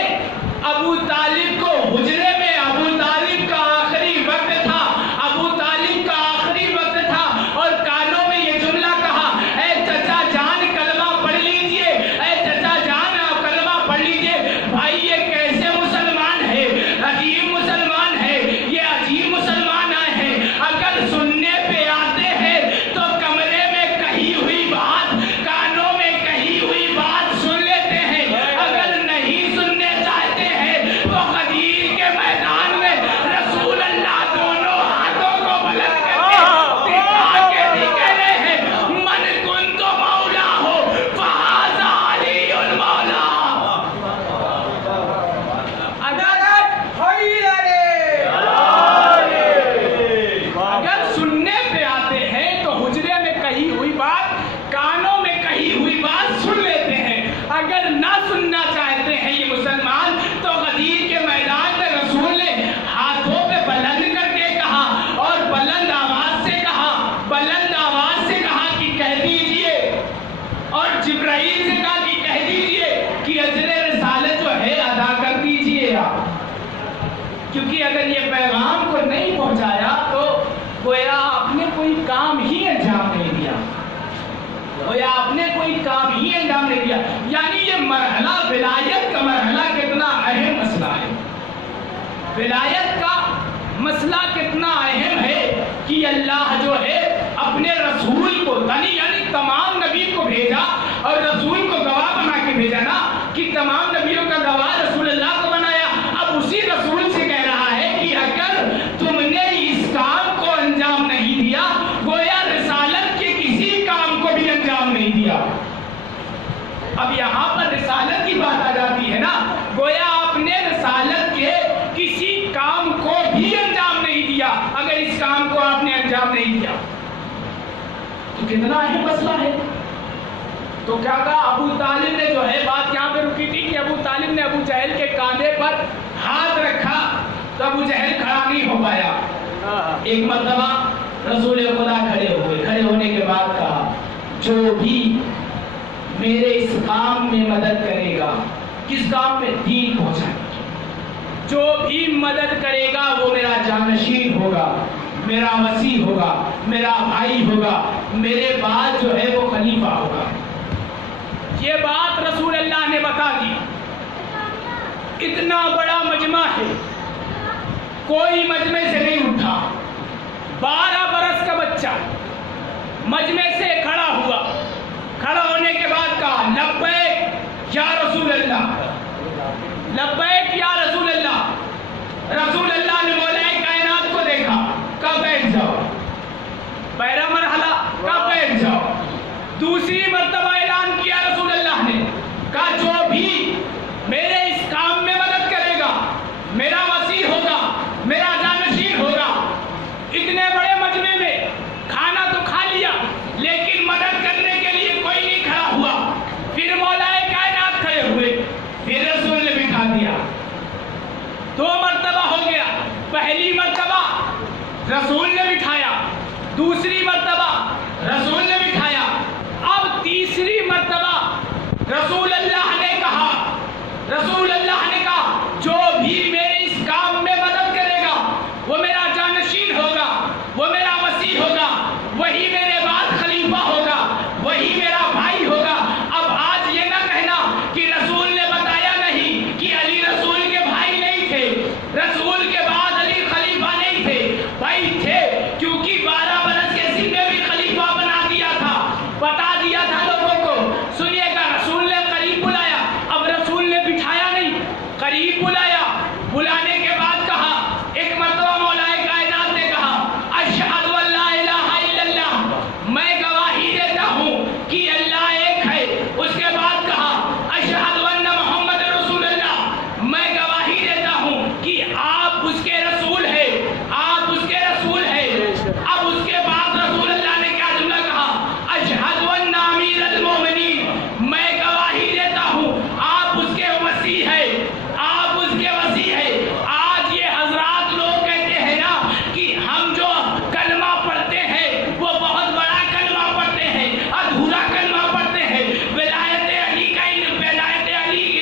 ابو طالب کو حجرے میں، ابو طالب کا آخری وقت تھا، ابو طالب کا آخری وقت تھا، اور کانوں میں یہ جملہ کہا، اے چچا جان کلمہ پڑھ لیجئے، اے چچا جان کلمہ پڑھ لیجئے۔ بھائی یہ کیسے مسلمان ہے؟ عجیب مسلمان ہے، یہ عجیب مسلمان آئے ہیں۔ اگر سننے پہ آتے ہیں تو کمرے میں کہی ہوئی بات، کانوں میں کہی ہوئی بات سن لیتے ہیں، اگر نہیں سننے چاہتے ہیں تو غدیر کے میدان میں رسول اللہ دونوں ہاتھوں کو بلند کر کے دکھا کے بھی کہہ رہے ہیں، من کنت مولا ہو فہذا علی المولا۔ اگر سننے پہ آتے ہیں تو حجرے میں کہی ہوئی بات، کانوں میں کہی ہوئی بات سن لیتے ہیں، اگر نہ سننا چاہتے ہیں یہ مسلمان تو غدیر کے میدان میں رسول نے ہاتھوں پہ بلند کر کے کہا، اور بلند آواز سے کہا، بلند آواز سے کہا کہ کہہ دیجئے، اور جبرائیل سے کہا کہ کہہ دیجئے کہ اجر رسالت جو ہے ادا کر دیجئے آپ، کیونکہ اگر یہ پیغام کو نہیں پہنچایا تو گویا آپ نے کوئی کام ہی انجام نہیں دیا، گویا آپ نے کوئی کام ہی انجام نہیں دیا۔ یعنی یہ مرحلہ، ولایت کا مرحلہ کتنا اہم مسئلہ ہے، ولایت کا مسئلہ کتنا اہم ہے کہ اللہ جو ہے اپنے رسول کو، یعنی تمام نبی کو بھیجا، اور رسول کو گواہ بنا کے بھیجا نا، کہ تمام نبیوں کا گواہ رسول اللہ کو بنایا۔ اب اسی رسول سے کہہ رہا ہے کہ اگر تم نے اس کام کو انجام نہیں دیا، گویا رسالت کے کسی کام کو بھی انجام نہیں دیا۔ اب یہاں پر رسالت کی بات آ جاتی ہے نا، گویا آپ نے رسالت کے کسی کام کو بھی انجام نہیں دیا۔ اگر اس کام کو آپ نے انجام نہیں دیا تو کتنا اہم مسئلہ ہے۔ تو کیا کہا؟ ابو طالب نے جو ہے، بات یہاں پہ رکی تھی کہ ابو طالب نے ابو جہل کے کاندھے پر ہاتھ رکھا تو ابو جہل کھڑا نہیں ہو پایا۔ ایک مرتبہ رسول خدا کھڑے ہوئے، کھڑے ہونے کے بعد کہا، جو بھی میرے اس کام میں مدد کرے گا، کس کام میں؟ دین پہنچانے کی، جو بھی مدد کرے گا وہ میرا جانشین ہوگا، میرا وسیع ہوگا، میرا بھائی ہوگا، میرے بعد جو ہے وہ خلیفہ ہوگا۔ یہ بات رسول اللہ نے بتا دی۔ اتنا بڑا مجمع ہے، کوئی مجمع سے نہیں اٹھا۔ 12 برس کا بچہ مجمع سے کھڑا ہوا، کھڑا ہونے کے بعد کہا، لبیک یا رسول اللہ، لبیک یا رسول اللہ۔ رسول اللہ نے مولا کائنات کو دیکھا، کہا بیٹھ جاؤ، پہلا مرحلہ، کہا بیٹھ جاؤ۔ دوسری مرتبہ اعلان کیا رسول اللہ نے، کہا جو بھی میرے اس کام میں مدد کرے گا، میرا وسیع ہوگا، میرا جانشین ہوگا۔ اتنے بڑے مجمع میں کھانا تو کھا لیا لیکن مدد کرنے کے لیے کوئی نہیں کھڑا ہوا۔ پھر مولا کائنات کھڑے ہوئے، پھر رسول نے بٹھا دیا۔ 2 مرتبہ ہو گیا، پہلی مرتبہ رسول نے بٹھایا، دوسری مرتبہ رسول نے بٹھایا، اب تیسری مرتبہ رسول اللہ نے کہا جو بھی میرے اس کام میں مدد کرے گا وہ میرا جانشین ہوگا، وہ میرا وسیع ہوگا، وہی میرے بعد خلیفہ ہوگا، وہی میرا بھائی ہوگا۔ اب آج یہ نہ کہنا کہ رسول نے بتایا نہیں کہ علی رسول کے بھائی نہیں تھے، رسول کے بعد علی خلیفہ نہیں تھے، بھائی تھے، کیونکہ 12 برس کے سن میں بھی خلیفہ بنا دیا تھا، بتا دیا تھا لوگوں کو۔ سنیے گا، رسول نے قریب بلایا، اب رسول نے بٹھایا نہیں، قریب بلایا، بلانے کے بعد کہا، ایک مرتبہ مولا کائنات نے کہا اشہد ان لا الہ الا اللہ، میں گواہی دیتا ہوں کہ اللہ ایک ہے۔ اس کے بعد کہا اشہد ان محمد رسول اللہ، میں گواہی دیتا ہوں کہ آپ اس کے رسول ہیں، آپ اس کے رسول ہیں۔ اب اس کے بعد رسول اللہ نے کیا جملہ کہا، اشہد ان امیر المومنین، میں گواہی دیتا ہوں آپ اس کے وسیع ہیں، آپ اس کے وسیع ہیں۔ آج یہ حضرات لوگ کہتے ہیں نا کہ ہم جو کلمہ پڑھتے ہیں وہ بہت بڑا کلمہ پڑھتے ہیں، ادھورا کلمہ پڑھتے ہیں، ولایت علی کا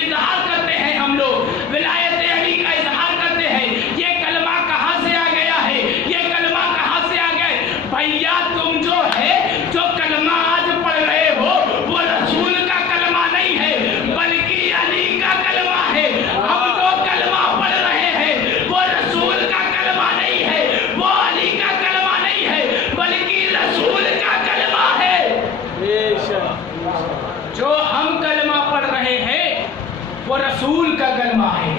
اظہار کرتے ہیں، ہم لوگ ولایت علی کا اظہار کرتے ہیں۔ یہ کلمہ کہاں سے آ گیا ہے؟ یہ کلمہ کہاں سے آ گیا ہے؟ بھیا تم جو ہے جو کلمہ آج پڑھ رہے ہو وہ رسول کا کلمہ نہیں ہے بلکہ علی کا کلمہ ہے۔ ہم جو کلمہ پڑھ رہے ہیں وہ رسول کا کلمہ نہیں ہے، وہ علی کا کلمہ نہیں ہے بلکہ رسول کا کلمہ ہے۔ جو ہم کلمہ پڑھ رہے ہیں وہ رسول کا کلمہ ہے۔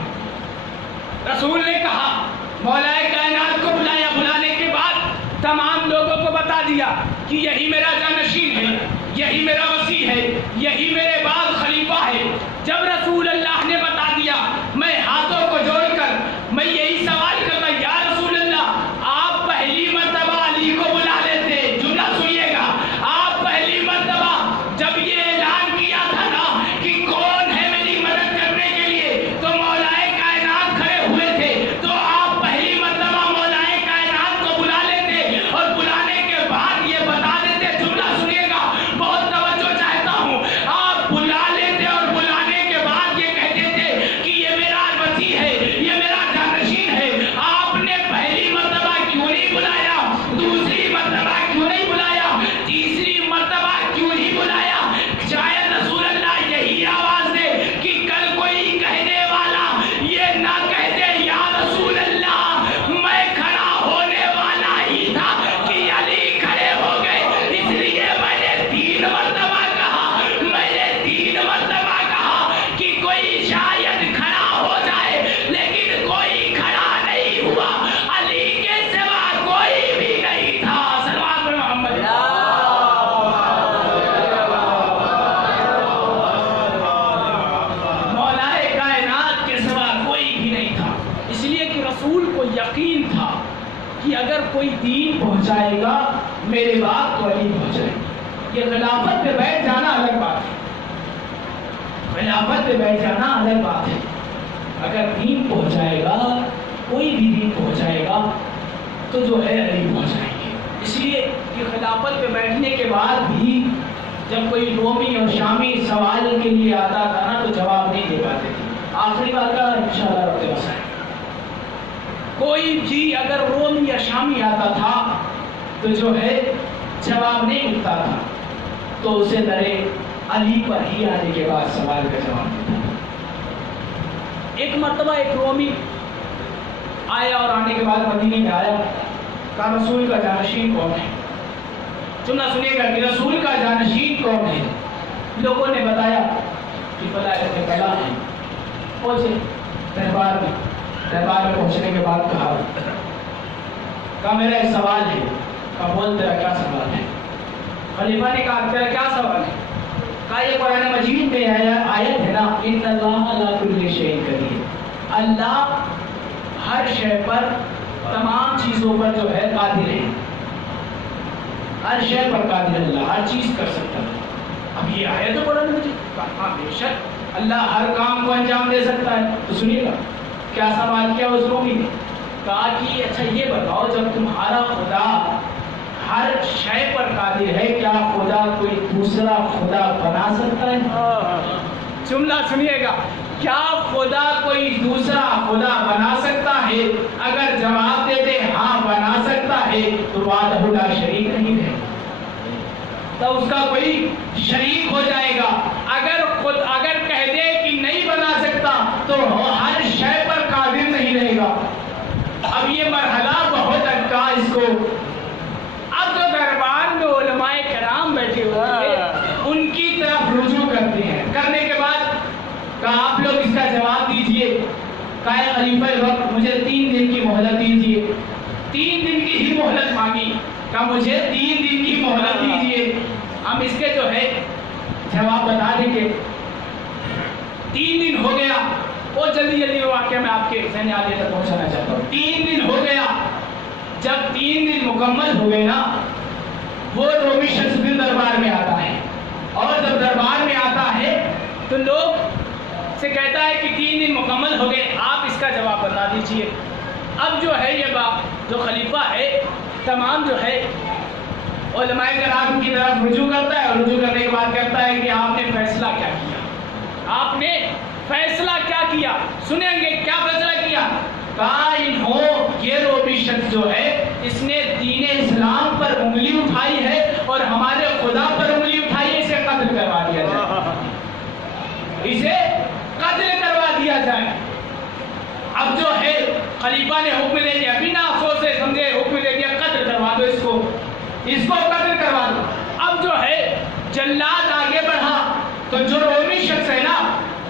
رسول نے کہا، مولا کائنات کو بلایا، بلانے کے بعد تمام لوگوں کو بتا دیا کہ یہی میرا جانشین ہے، یہی میرا وسیع ہے، یہی میرے بعد خلیفہ ہے۔ جب رسول اللہ نے بتا دیا، میں ہاتھوں کو جوڑ کر میں یہی سوال کرتا، یا رسول اللہ آپ پہلی مرتبہ علی کو بلا لیتے، جملہ سنیے گا، آپ پہلی مرتبہ جب یہ اعلان کیا تھا نا کہ کون ہے میری مدد کرنے کے لیے تو مولا کائنات کھڑے ہوئے تھے، تو آپ پہلی مرتبہ مولا کائنات کو بلا لیتے اور بلانے کے بعد یہ بتا دیتے، جملہ سنیے گا، بہت توجہ چاہتا ہوں، آپ بلا لیتے اور بلانے کے بعد یہ کہتے تھے کہ یہ میرا وسیع ہے، یہ میرا جانشین ہے۔ آپ نے پہلی مرتبہ کیوں نہیں بلایا، دوسری مرتبہ کیوں نہیں بلایا، تیسری مرتبہ کیوں نہیں بلایا؟ شاید رسول اللہ یہی آواز دے کہ کل کوئی کہنے والا یہ نہ کہہ دے یا رسول اللہ میں کھڑا ہونے والا ہی تھا کہ علی کھڑے ہو گئے، اس لیے میں نے 3 مرتبہ کہا، میں نے 3 مرتبہ کہا کہ کوئی شاید کھڑا ہو جائے لیکن کوئی کھڑا نہیں ہوا، علی کے سوا کوئی بھی نہیں تھا۔ صلوات پر محمد۔ مولا کائنات کے سوا کوئی بھی نہیں تھا، اس لیے کہ رسول کو یقین تھا کہ اگر کوئی دین پہنچائے گا میرے بعد تو علی پہنچائے گا۔ یہ خلافت پہ بیٹھ جانا الگ بات ہے، خلافت پہ بیٹھ جانا الگ بات ہے، اگر دین پہنچائے گا، کوئی بھی دین پہنچائے گا تو جو ہے علی پہنچائیں گے۔ اس لیے کہ خلافت پہ بیٹھنے کے بعد بھی جب کوئی رومی اور شامی سوال کے لیے آتا تھا نا تو جواب نہیں دے پاتے تھے۔ آخری بات کا انشاءاللہ رب مسائل، کوئی بھی اگر رومی یا شامی آتا تھا تو جو ہے جواب نہیں ملتا تھا تو اسے درے علی پر ہی آنے کے بعد سوال کا جواب ملتا تھا۔ ایک مرتبہ ایک رومی آیا اور آنے کے بعد مدینے میں آیا، کہا رسول کا جانشین کون ہے؟ جملہ سنیے گا کہ رسول کا جانشین کون ہے؟ لوگوں نے بتایا کہ فلاں ابن فلاں ہے۔ پہنچے دربار میں، دربار میں پہنچنے کے بعد کہا میرا ایک سوال ہے۔ کہا بول تیرا کیا سوال ہے؟ خلیفہ نے کہا تیرا کیا سوال ہے؟ کہا یہ قرآن مجید میں آیت ہے نا، ان اللہ علی کل شیء قدیر، اللہ ہر شے پر، تمام چیزوں پر جو ہے قادر ہے، ہر شے پر قادر اللہ، ہر چیز کر سکتا ہے۔ اب یہ آیت ہے قرآن مجید، ہاں بے شک اللہ ہر کام کو انجام دے سکتا ہے۔ تو سنیے گا کیا سوال کیا اس رومی نے، کہا کہ اچھا یہ بتاؤ جب تمہارا خدا ہر شے پر قادر ہے، کیا خدا کوئی دوسرا خدا بنا سکتا ہے؟ جملہ سنیے گا، کیا خدا کوئی دوسرا خدا بنا سکتا ہے؟ اگر جواب دے دے ہاں بنا سکتا ہے تو وحدہ لا شریک نہیں ہے، تو اس کا کوئی شریک ہو جائے گا۔ اگر کہہ دے کہ نہیں بنا سکتا تو ہر شے پر قادر نہیں رہے گا۔ اب یہ مرحلہ بہت اٹکا اس کو۔ اب جو دربار میں علماء کرام بیٹھے ہوئے ہیں ان کی طرف رجوع کرتے ہیں، کرنے کے بعد کہا آپ لوگ اس کا جواب دیجئے۔ کہا خلیفہ وقت مجھے 3 دن کی مہلت دیجئے۔ 3 دن کی ہی مہلت مانگی، کہا مجھے 3 دن کی مہلت دیجئے، ہم اس کے جو ہے جواب بتا دیں گے۔ 3 دن ہو گیا، وہ جلدی واقعہ میں آپ کے ذہن عالیہ تک پہنچانا چاہتا ہوں۔ 3 دن ہو گیا، جب 3 دن مکمل ہو گئے نا، وہ رومی شخص دن دربار میں آتا ہے، اور جب دربار میں آتا ہے تو لوگ سے کہتا ہے کہ 3 دن مکمل ہو گئے، آپ اس کا جواب بتا دیجئے۔ اب جو ہے یہ بات جو خلیفہ ہے تمام جو ہے علماء کرام کی طرف رجوع کرتا ہے، اور رجوع کرنے کے بعد کہتا ہے کہ آپ نے فیصلہ کیا کیا؟ آپ نے فیصلہ کیا کیا؟ سنیں گے کیا فیصلہ کیا؟ کہا یہ رومی شخص جو ہے اس نے دین اسلام پر انگلی اٹھائی ہے اور ہمارے خدا پر انگلی اٹھائی ہے، اسے قتل کروا دیا جائے، اسے قتل کروا دیا جائے۔ اب جو ہے خلیفہ نے حکم دے دیا، بنا سوچے سمجھے حکم دے دیا قتل کروا دو اس کو قتل کروا دو۔ اب جو ہے جلاد آگے بڑھا تو جو رومی شخص ہے نا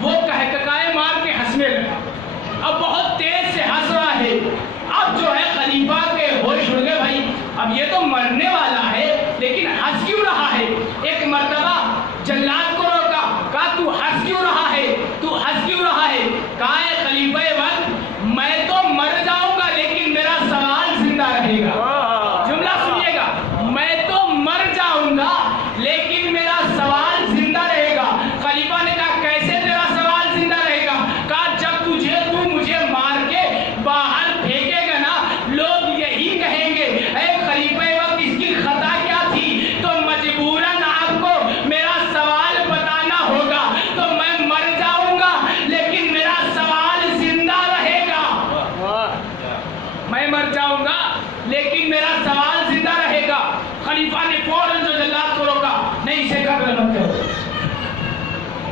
وہ کہککائے مار کے ہنسنے لگا، اب بہت تیز سے ہنس رہا ہے۔ اب جو ہے خلیفہ کے ہوش اڑ گئے، بھائی اب یہ تو مرنے والا ہے لیکن ہنس کیوں رہا ہے؟ ایک مرتبہ جلاد کو روکا، کہا تو ہنس کیوں رہا ہے؟ تو ہنس کیوں رہا ہے؟ کہا ہے خلیفہ وقت میں تو مر جاؤں گا لیکن میرا سوال زندہ رہے گا۔ جملہ سنیے گا، میں تو مر جاؤں گا لیکن میرا سوال زندہ رہے گا۔ خلیفہ نے کہا کیسے تیرا سوال زندہ رہے گا؟ کہا جب تو مجھے مار کے باہر پھینکے گا نا، لوگ یہی کہیں گے اے خلیفہ وقت اس کی خطا کیا تھی، تو مجبوراً آپ کو میرا سوال بتانا ہوگا، تو میں مر جاؤں گا لیکن میرا سوال زندہ رہے گا۔ میں مر جاؤں گا لیکن میرا سوال زندہ رہے گا۔ خلیفہ نے فوراً جو جلاد کو روکا، نہیں اسے قتل مت کرو،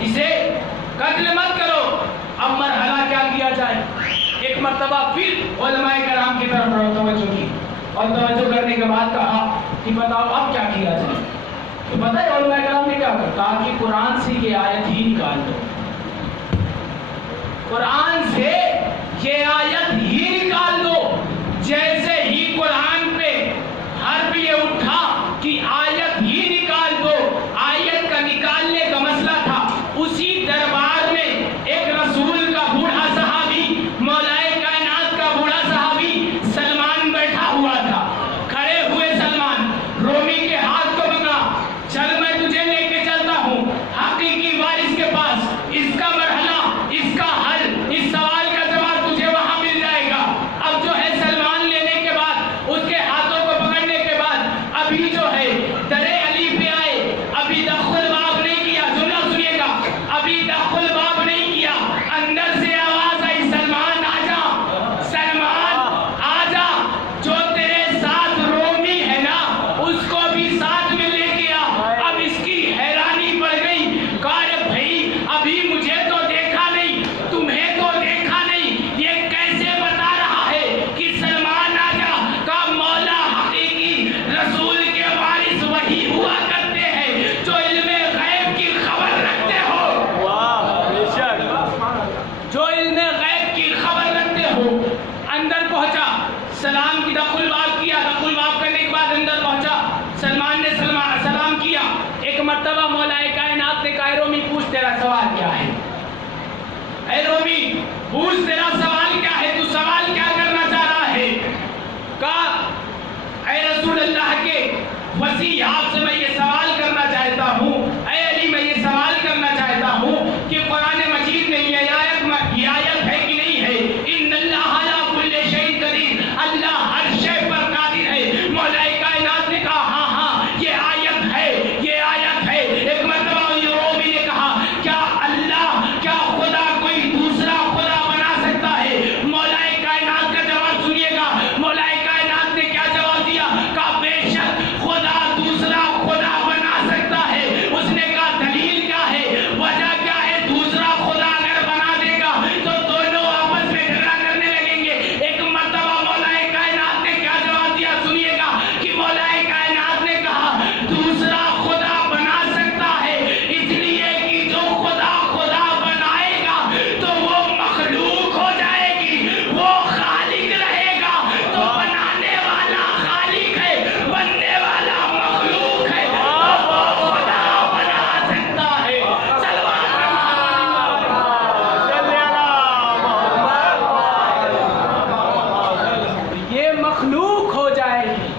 اسے قتل مت کرو۔ اب مرحلہ کیا کیا جائے؟ ایک مرتبہ پھر علماء کرام کی طرف توجہ کی، اور توجہ کرنے کے بعد کہا کہ بتاؤ اب کیا کیا جائے؟ تو پتہ ہے علماء کرام نے کیا کہا کہ قرآن سے یہ آیت ہی نکال دو، قرآن سے یہ آیت ہی نکال دو۔ جیسے ہی قرآن پہ حرف یہ اٹھا کہ آیت ہی نکال دو، آیت کا نکالنے کا مسئلہ تھا، اسی دربار میں ایک رسول کا بوڑھا صحابی، مولائے کائنات کا بوڑھا صحابی سلمان بیٹھا ہوا تھا۔ کھڑے ہوئے سلمان رومی کے ہاتھ کو پکڑا، چل میں تجھے لے کے چلتا ہوں حقیقی وارث کے پاس، اس کا مرحلہ، اس کا حل، اس سوال کا جواب تجھے وہاں مل جائے گا۔ اب جو ہے سلمان لینے کے بعد، اس کے ہاتھوں کو پکڑنے کے بعد، ابھی جو ہے درے علی پہ آئے، ابھی دخل باب نہیں کیا، جملہ سنیے گا، ابھی دخل باب نہیں کیا، اندر سے آواز آئی سلمان آ جا، سلمان آ جا، جو تیرے ساتھ رومی ہے نا اس کو بھی ساتھ میں لے گیا۔ اب اس کی حیرانی بڑھ گئی، کہا بھائی ابھی مجھے تو دیکھا نہیں، تمہیں تو دیکھا نہیں، یہ کیسے بتا رہا ہے کہ سلمان آ جا؟ کہا مولا حقیقی رسول کے وارث وہی ہوا کرتے ہیں جو علم غیب کی خبر رکھتے ہو، جو علم غیب کی خبر رکھتے ہو۔ اندر پہنچا، سلام کی دخل باب کیا، دخل باب کرنے کے بعد اندر پہنچا، سلمان نے سلام کی، مرتبہ مولا کائنات نے کہا اے رومی پوچھ تیرا سوال کیا ہے، اے رومی پوچھ تیرا سوال کیا ہے، تو سوال کیا کرنا چاہ رہا ہے؟ کہا اے رسول اللہ کے وسیع آپ سے میں یہ سوال کرنا چاہتا ہوں، اے علی میں یہ سوال کرنا چاہتا ہوں کہ قرآن مجید میں یہ آیت ہے کہ نہیں ہے، ان اللہ علی کل شیء قدیر، اللہ ہر شے پر قادر ہے۔ مولا کائنات نے کہا ہاں ہاں یہ آیت ہے، یہ آیت ہے۔ ایک مرتبہ یہ رومی نے کہا کیا اللہ، کیا خدا کوئی دوسرا خدا بنا سکتا ہے؟ مولا کائنات کا جواب سنیے گا، مولا کائنات نے کیا جواب دیا؟ کہا بے شک خدا دوسرا خدا بنا سکتا ہے۔ اس نے کہا دلیل کیا ہے، وجہ کیا ہے؟ دوسرا خدا اگر بنا دے گا تو دونوں آپس میں جھگڑا کرنے لگیں گے۔ ایک مرتبہ مولا کائنات نے کیا جواب دیا سنیے گا کہ مولا کائنات نے کہا دوسرا خدا بنا سکتا ہے اس لیے کہ جو خدا خدا بنائے گا تو وہ مخلوق ہو جائے گی، وہ خالق رہے گا تو بنانے والا خالق ہے، بننے والا مخلوق ہے، تو وہ خدا بنا سکتا ہے۔ یہ مخلوق ہو جائے گی،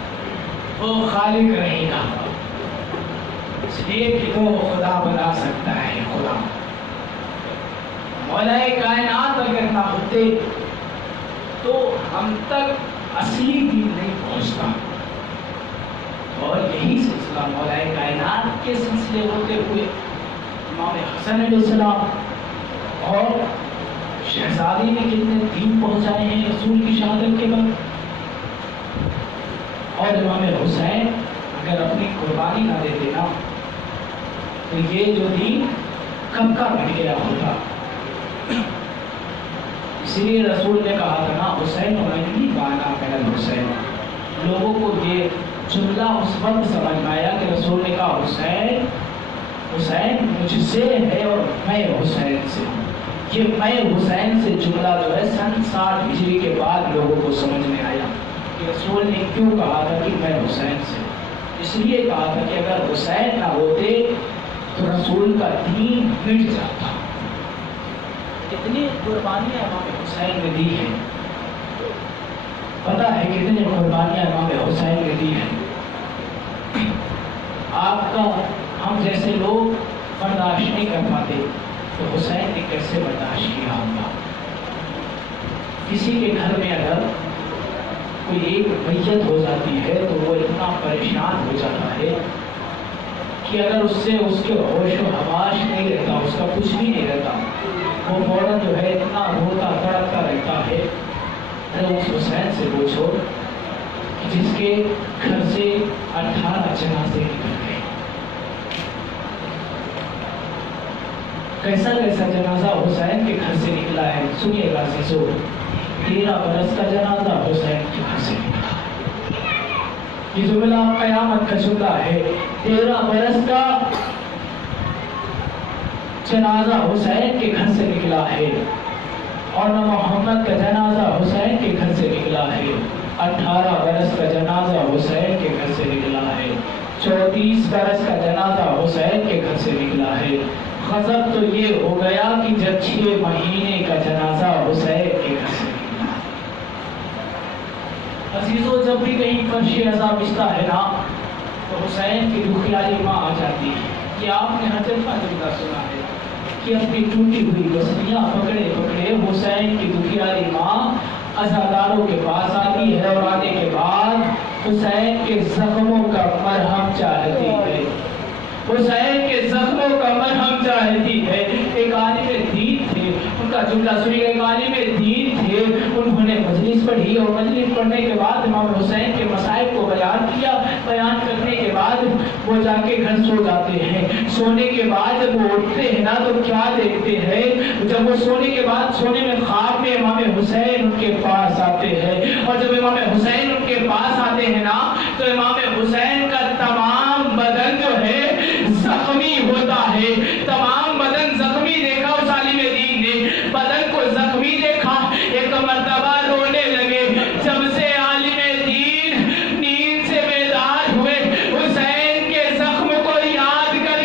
وہ خالق رہے گا، اس لیے کہ وہ خدا بنا سکتا ہے۔ خدا مولا کائنات اگر نہ ہوتے تو ہم تک اصلی دین نہیں پہنچتا، اور یہی سلسلہ مولا کائنات کے سلسلے ہوتے ہوئے امام حسن علیہ السلام اور شہزادی نے کتنے دین پہنچائے ہیں رسول کی شہادت کے بعد، اور امام حسین اگر اپنی قربانی نہ دیتے نا تو یہ جو دین کب کا بن گیا ہوتا۔ اسی لیے رسول نے کہا تھا نا حسین غنی بانا من الحسین، لوگوں کو یہ جملہ اس وقت سمجھ میں آیا کہ رسول نے کہا حسین حسین مجھ سے ہے اور میں حسین سے ہوں۔ یہ میں حسین سے جملہ جو ہے سن 60 ہجری کے بعد لوگوں کو سمجھ میں آیا کہ رسول نے کیوں کہا تھا کہ میں حسین سے ہوں۔ اس لیے کہا تھا کہ اگر حسین نہ ہوتے تو رسول کا دین مٹ جاتا۔ کتنی قربانیاں امام حسین نے دی ہیں، پتہ ہے کتنی قربانیاں امام حسین نے دی ہیں۔ آپ کا ہم جیسے لوگ برداشت نہیں کر پاتے تو حسین نے کیسے برداشت کیا ہوگا؟ کسی کے گھر میں اگر کوئی ایک میت ہو جاتی ہے تو وہ اتنا پریشان ہو جاتا ہے کہ اگر اس سے اس کے ہوش و حواس نہیں رہتا، اس کا کچھ بھی نہیں رہتا، وہ فوراً جو ہے اتنا روتا تڑپتا رہتا ہے۔ ارے اس حسین سے پوچھو کہ جس کے گھر سے 18 جنازے نکل گئے، کیسا کیسا جنازہ حسین کے گھر سے نکلا ہے، سنیے گا عزیزو۔ 13 برس کا جنازہ حسین کے گھر سے نکلا، یہ جملہ قیامت کا جملہ ہے۔ 13 برس کا جنازہ حسین کے گھر سے نکلا ہے، اور نہ محمد کا جنازہ حسین کے گھر سے نکلا ہے۔ 18 برس کا جنازہ حسین کے گھر سے نکلا ہے، 34 برس کا جنازہ حسین کے گھر سے نکلا ہے۔ غضب تو یہ ہو گیا کہ جب 6 مہینے کا جنازہ حسین کے گھر سے نکلا۔ عزیزو جب بھی کہیں فرش عذاب بچتا ہے نا تو حسین کی دکھیاری ماں آ جاتی ہے۔ یہ آپ نے حضرت کا جملہ سنا ہے کہ اپنی ٹوٹی ہوئی گسلیاں پکڑے پکڑے حسین کی دکھیاری ماں عزاداروں کے پاس آتی ہے، اور آنے کے بعد حسین کے زخموں کا مرہم چاہتی ہے، حسین کے زخموں کا مرہم چاہتی ہے۔ ایک عالم دین تھے، ان کا جملہ سنیے، ایک عالم دین تھے، انہوں نے مجلس پڑھی، اور مجلس پڑھنے کے بعد امام حسین کے مسائل کو بیان کیا۔ بیان کرنے کے بعد وہ جا کے گھر سو جاتے ہیں۔ سونے کے بعد جب وہ اٹھتے ہیں نا تو کیا دیکھتے ہیں؟ جب وہ سونے کے بعد سونے میں خواب میں امام حسین ان کے پاس آتے ہیں، اور جب امام حسین ان کے پاس آتے ہیں نا تو امام حسین کا تمام بدن جو ہے زخمی ہوتا ہے، تمام بدن زخمی دیکھا اس عالم دین نے، بدن کو زخمی دیکھا، ایک مرتبہ رونے لگے۔ جب سے عالم دین نیند سے بیدار ہوئے، حسین کے زخم کو یاد کر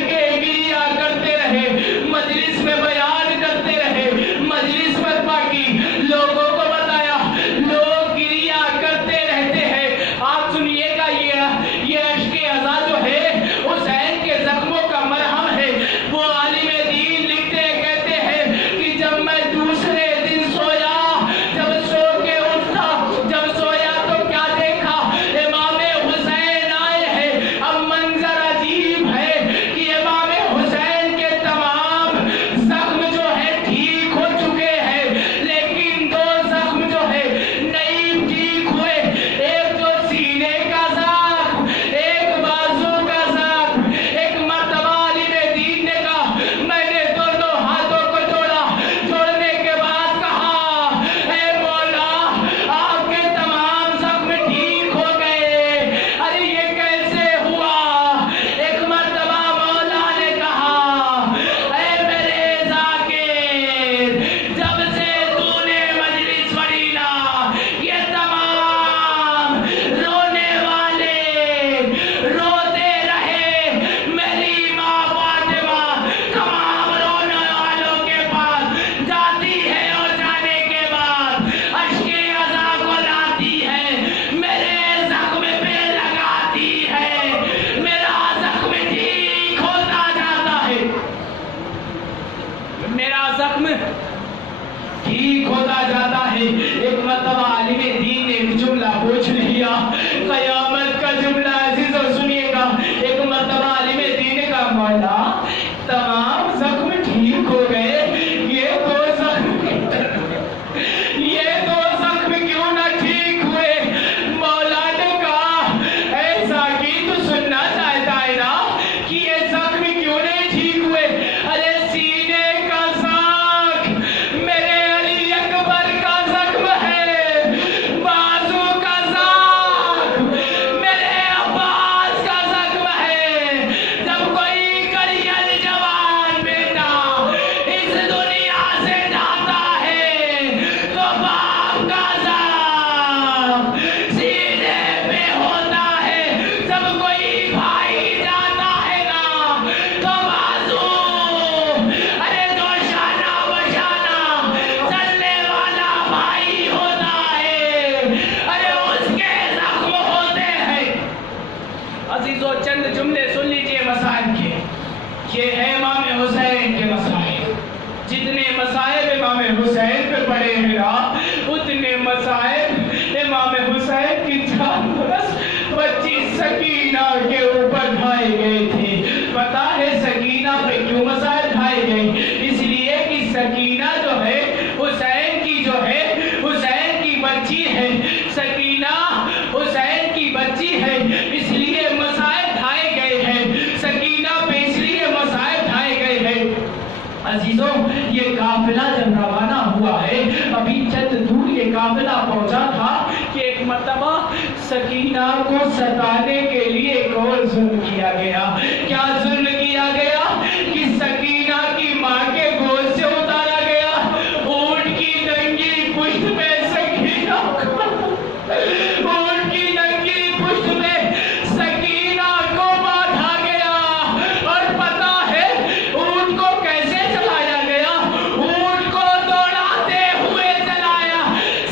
مولا تمام زخم ٹھیک ہو گئے، یہ دو زخم کیوں نہ ٹھیک ہوئے؟ مولا نے کہا ایسا کی تو سننا چاہتا ہے نا کہ یہ زخم کیوں نہیں ٹھیک ہوئے؟ ارے سینے کا زخم میرے علی اکبر کا زخم ہے، بازو کا زخم میرے عباس کا زخم ہے۔ جب کوئی کریل جوان بیٹا اس دنیا سے جاتا ہے تو باپ کا زخم سینے پہ ہوتا ہے، جب کوئی بھائی جاتا ہے نا تو بازو، ارے جو شانہ بشانہ چلنے والا بھائی ہوتا ہے، ارے اس کے زخم ہوتے ہیں۔ عزیزو چند جملے سن لیجئے مسائل کے، یہ ہے امام حسین کے مسائل۔ جتنے مسائل امام حسین پہ پڑے ہیں نا اتنے مسائل امام حسین کی 4 برس بچی سکینہ کے اوپر ڈھائے گئے تھے۔ پتہ ہے سکینہ پہ کیوں مسائل ڈھائے گئے؟ اس لیے کہ سکینہ جو ہے حسین کی بچی ہے، سکینہ حسین کی بچی ہے، اس لیے مسائل ڈھائے گئے ہیں، سکینہ پہ اس لیے مسائل ڈھائے گئے ہیں۔ عزیزوں یہ قافلہ جب روانہ ہوا ہے، ابھی چند دور یہ قافلہ پہنچا تھا کہ ایک مرتبہ سکینہ کو ستانے کے لیے ایک اور ظلم کیا گیا۔ کیا ظلم کیا گیا؟ کہ سکینہ کی ماں کے گود سے اتارا گیا، اونٹ کی ننگی پشت پہ سکینہ اونٹ کی ننگی پشت پہ سکینہ کو باندھا گیا، اور پتہ ہے اونٹ کو کیسے چلایا گیا؟ اونٹ کو دوڑاتے ہوئے چلایا۔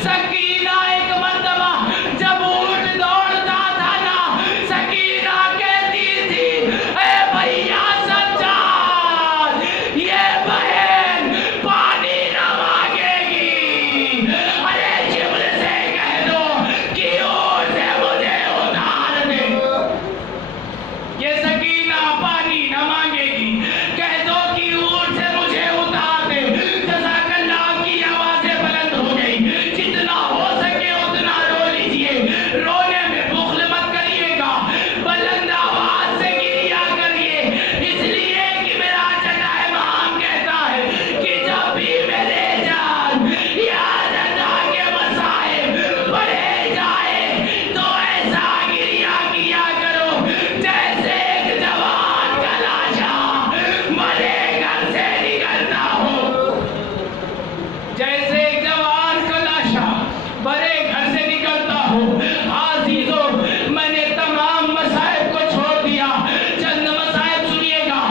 سکینہ ایک مرتبہ جب اونٹ دوڑتا تھا نا، سکینہ کہتی تھی اے بھیا سجاد، یہ بہن پانی نہ مانگے گی، ارے جبل سے کہہ دو کہ اونٹ سے مجھے اتار دے۔ یہ سکینہ پانی نہ مانگے گی، کہہ دو کہ اونٹ سے مجھے اتار دے۔ جزاک اللہ کی آوازیں بلند ہو گئی، جتنا ہو سکے اتنا رو لیجئے، رونے میں بخل مت کریے گا، بلند آواز سے گریا کریے، اس لیے کہ میرا چچا امام کہتا ہے کہ جب بھی میرے جان یاد ادا کے مسائل پڑھے جائے تو ایسا گریا کیا کرو جیسے ایک جوان کا لاشا مرے گھر سے نکلتا ہو، جیسے ایک جوان کا لاشا بڑے گھر سے نکلتا ہو۔ عزیزو میں نے تمام مسائل کو چھوڑ دیا، چند مسائل سنیے گا۔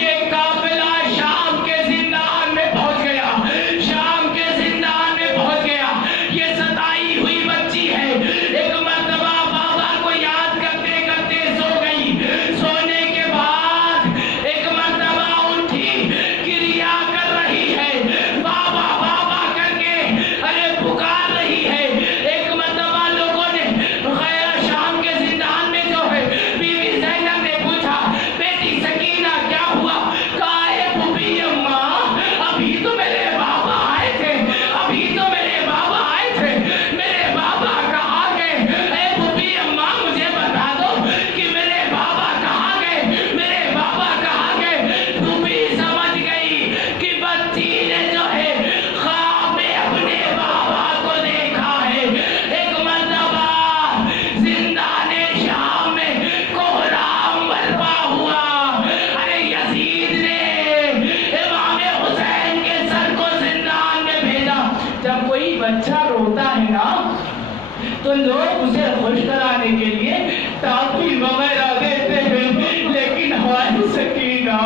یہ قافلہ شام کے زندان میں پہنچ گیا، شام کے زندان میں پہنچ گیا۔ یہ ستائی ہوئی بچی ہے، ایک مرتبہ بابا کو یاد کرتے کرتے سو گئی، سونے کے بعد ایک مرتبہ اٹھی، کریا کر رہی ہے، بابا بابا کر کے ارے پکار رہی ہے۔ ایک مرتبہ لوگوں نے غیر شام کے زندان میں جو ہے بیوی زینب نے پوچھا بیٹی سکینہ کیا ہوا؟ کہا اے پھوپھی اماں ابھی تو میرے بابا آئے تھے، ابھی تو میرے بابا آئے تھے، میرے بابا کہاں گئے؟ اے پھوپھی اماں مجھے بتا دو کہ میرے بابا کہاں گئے، میرے بابا کہاں گئے؟ پھوپھی سمجھ گئی کہ بچی نے جو ہے خواب میں اپنے بابا کو دیکھا ہے۔ ایک مرتبہ زندان شام میں کوہرام برپا ہوا، ارے یزید نے امام حسین کے سر کو زندان میں بھیجا۔ جب کوئی بچہ روتا ہے نا تو لوگ اسے خوش کرانے کے لیے ٹافی وغیرہ دیتے ہیں، لیکن ہماری سکینہ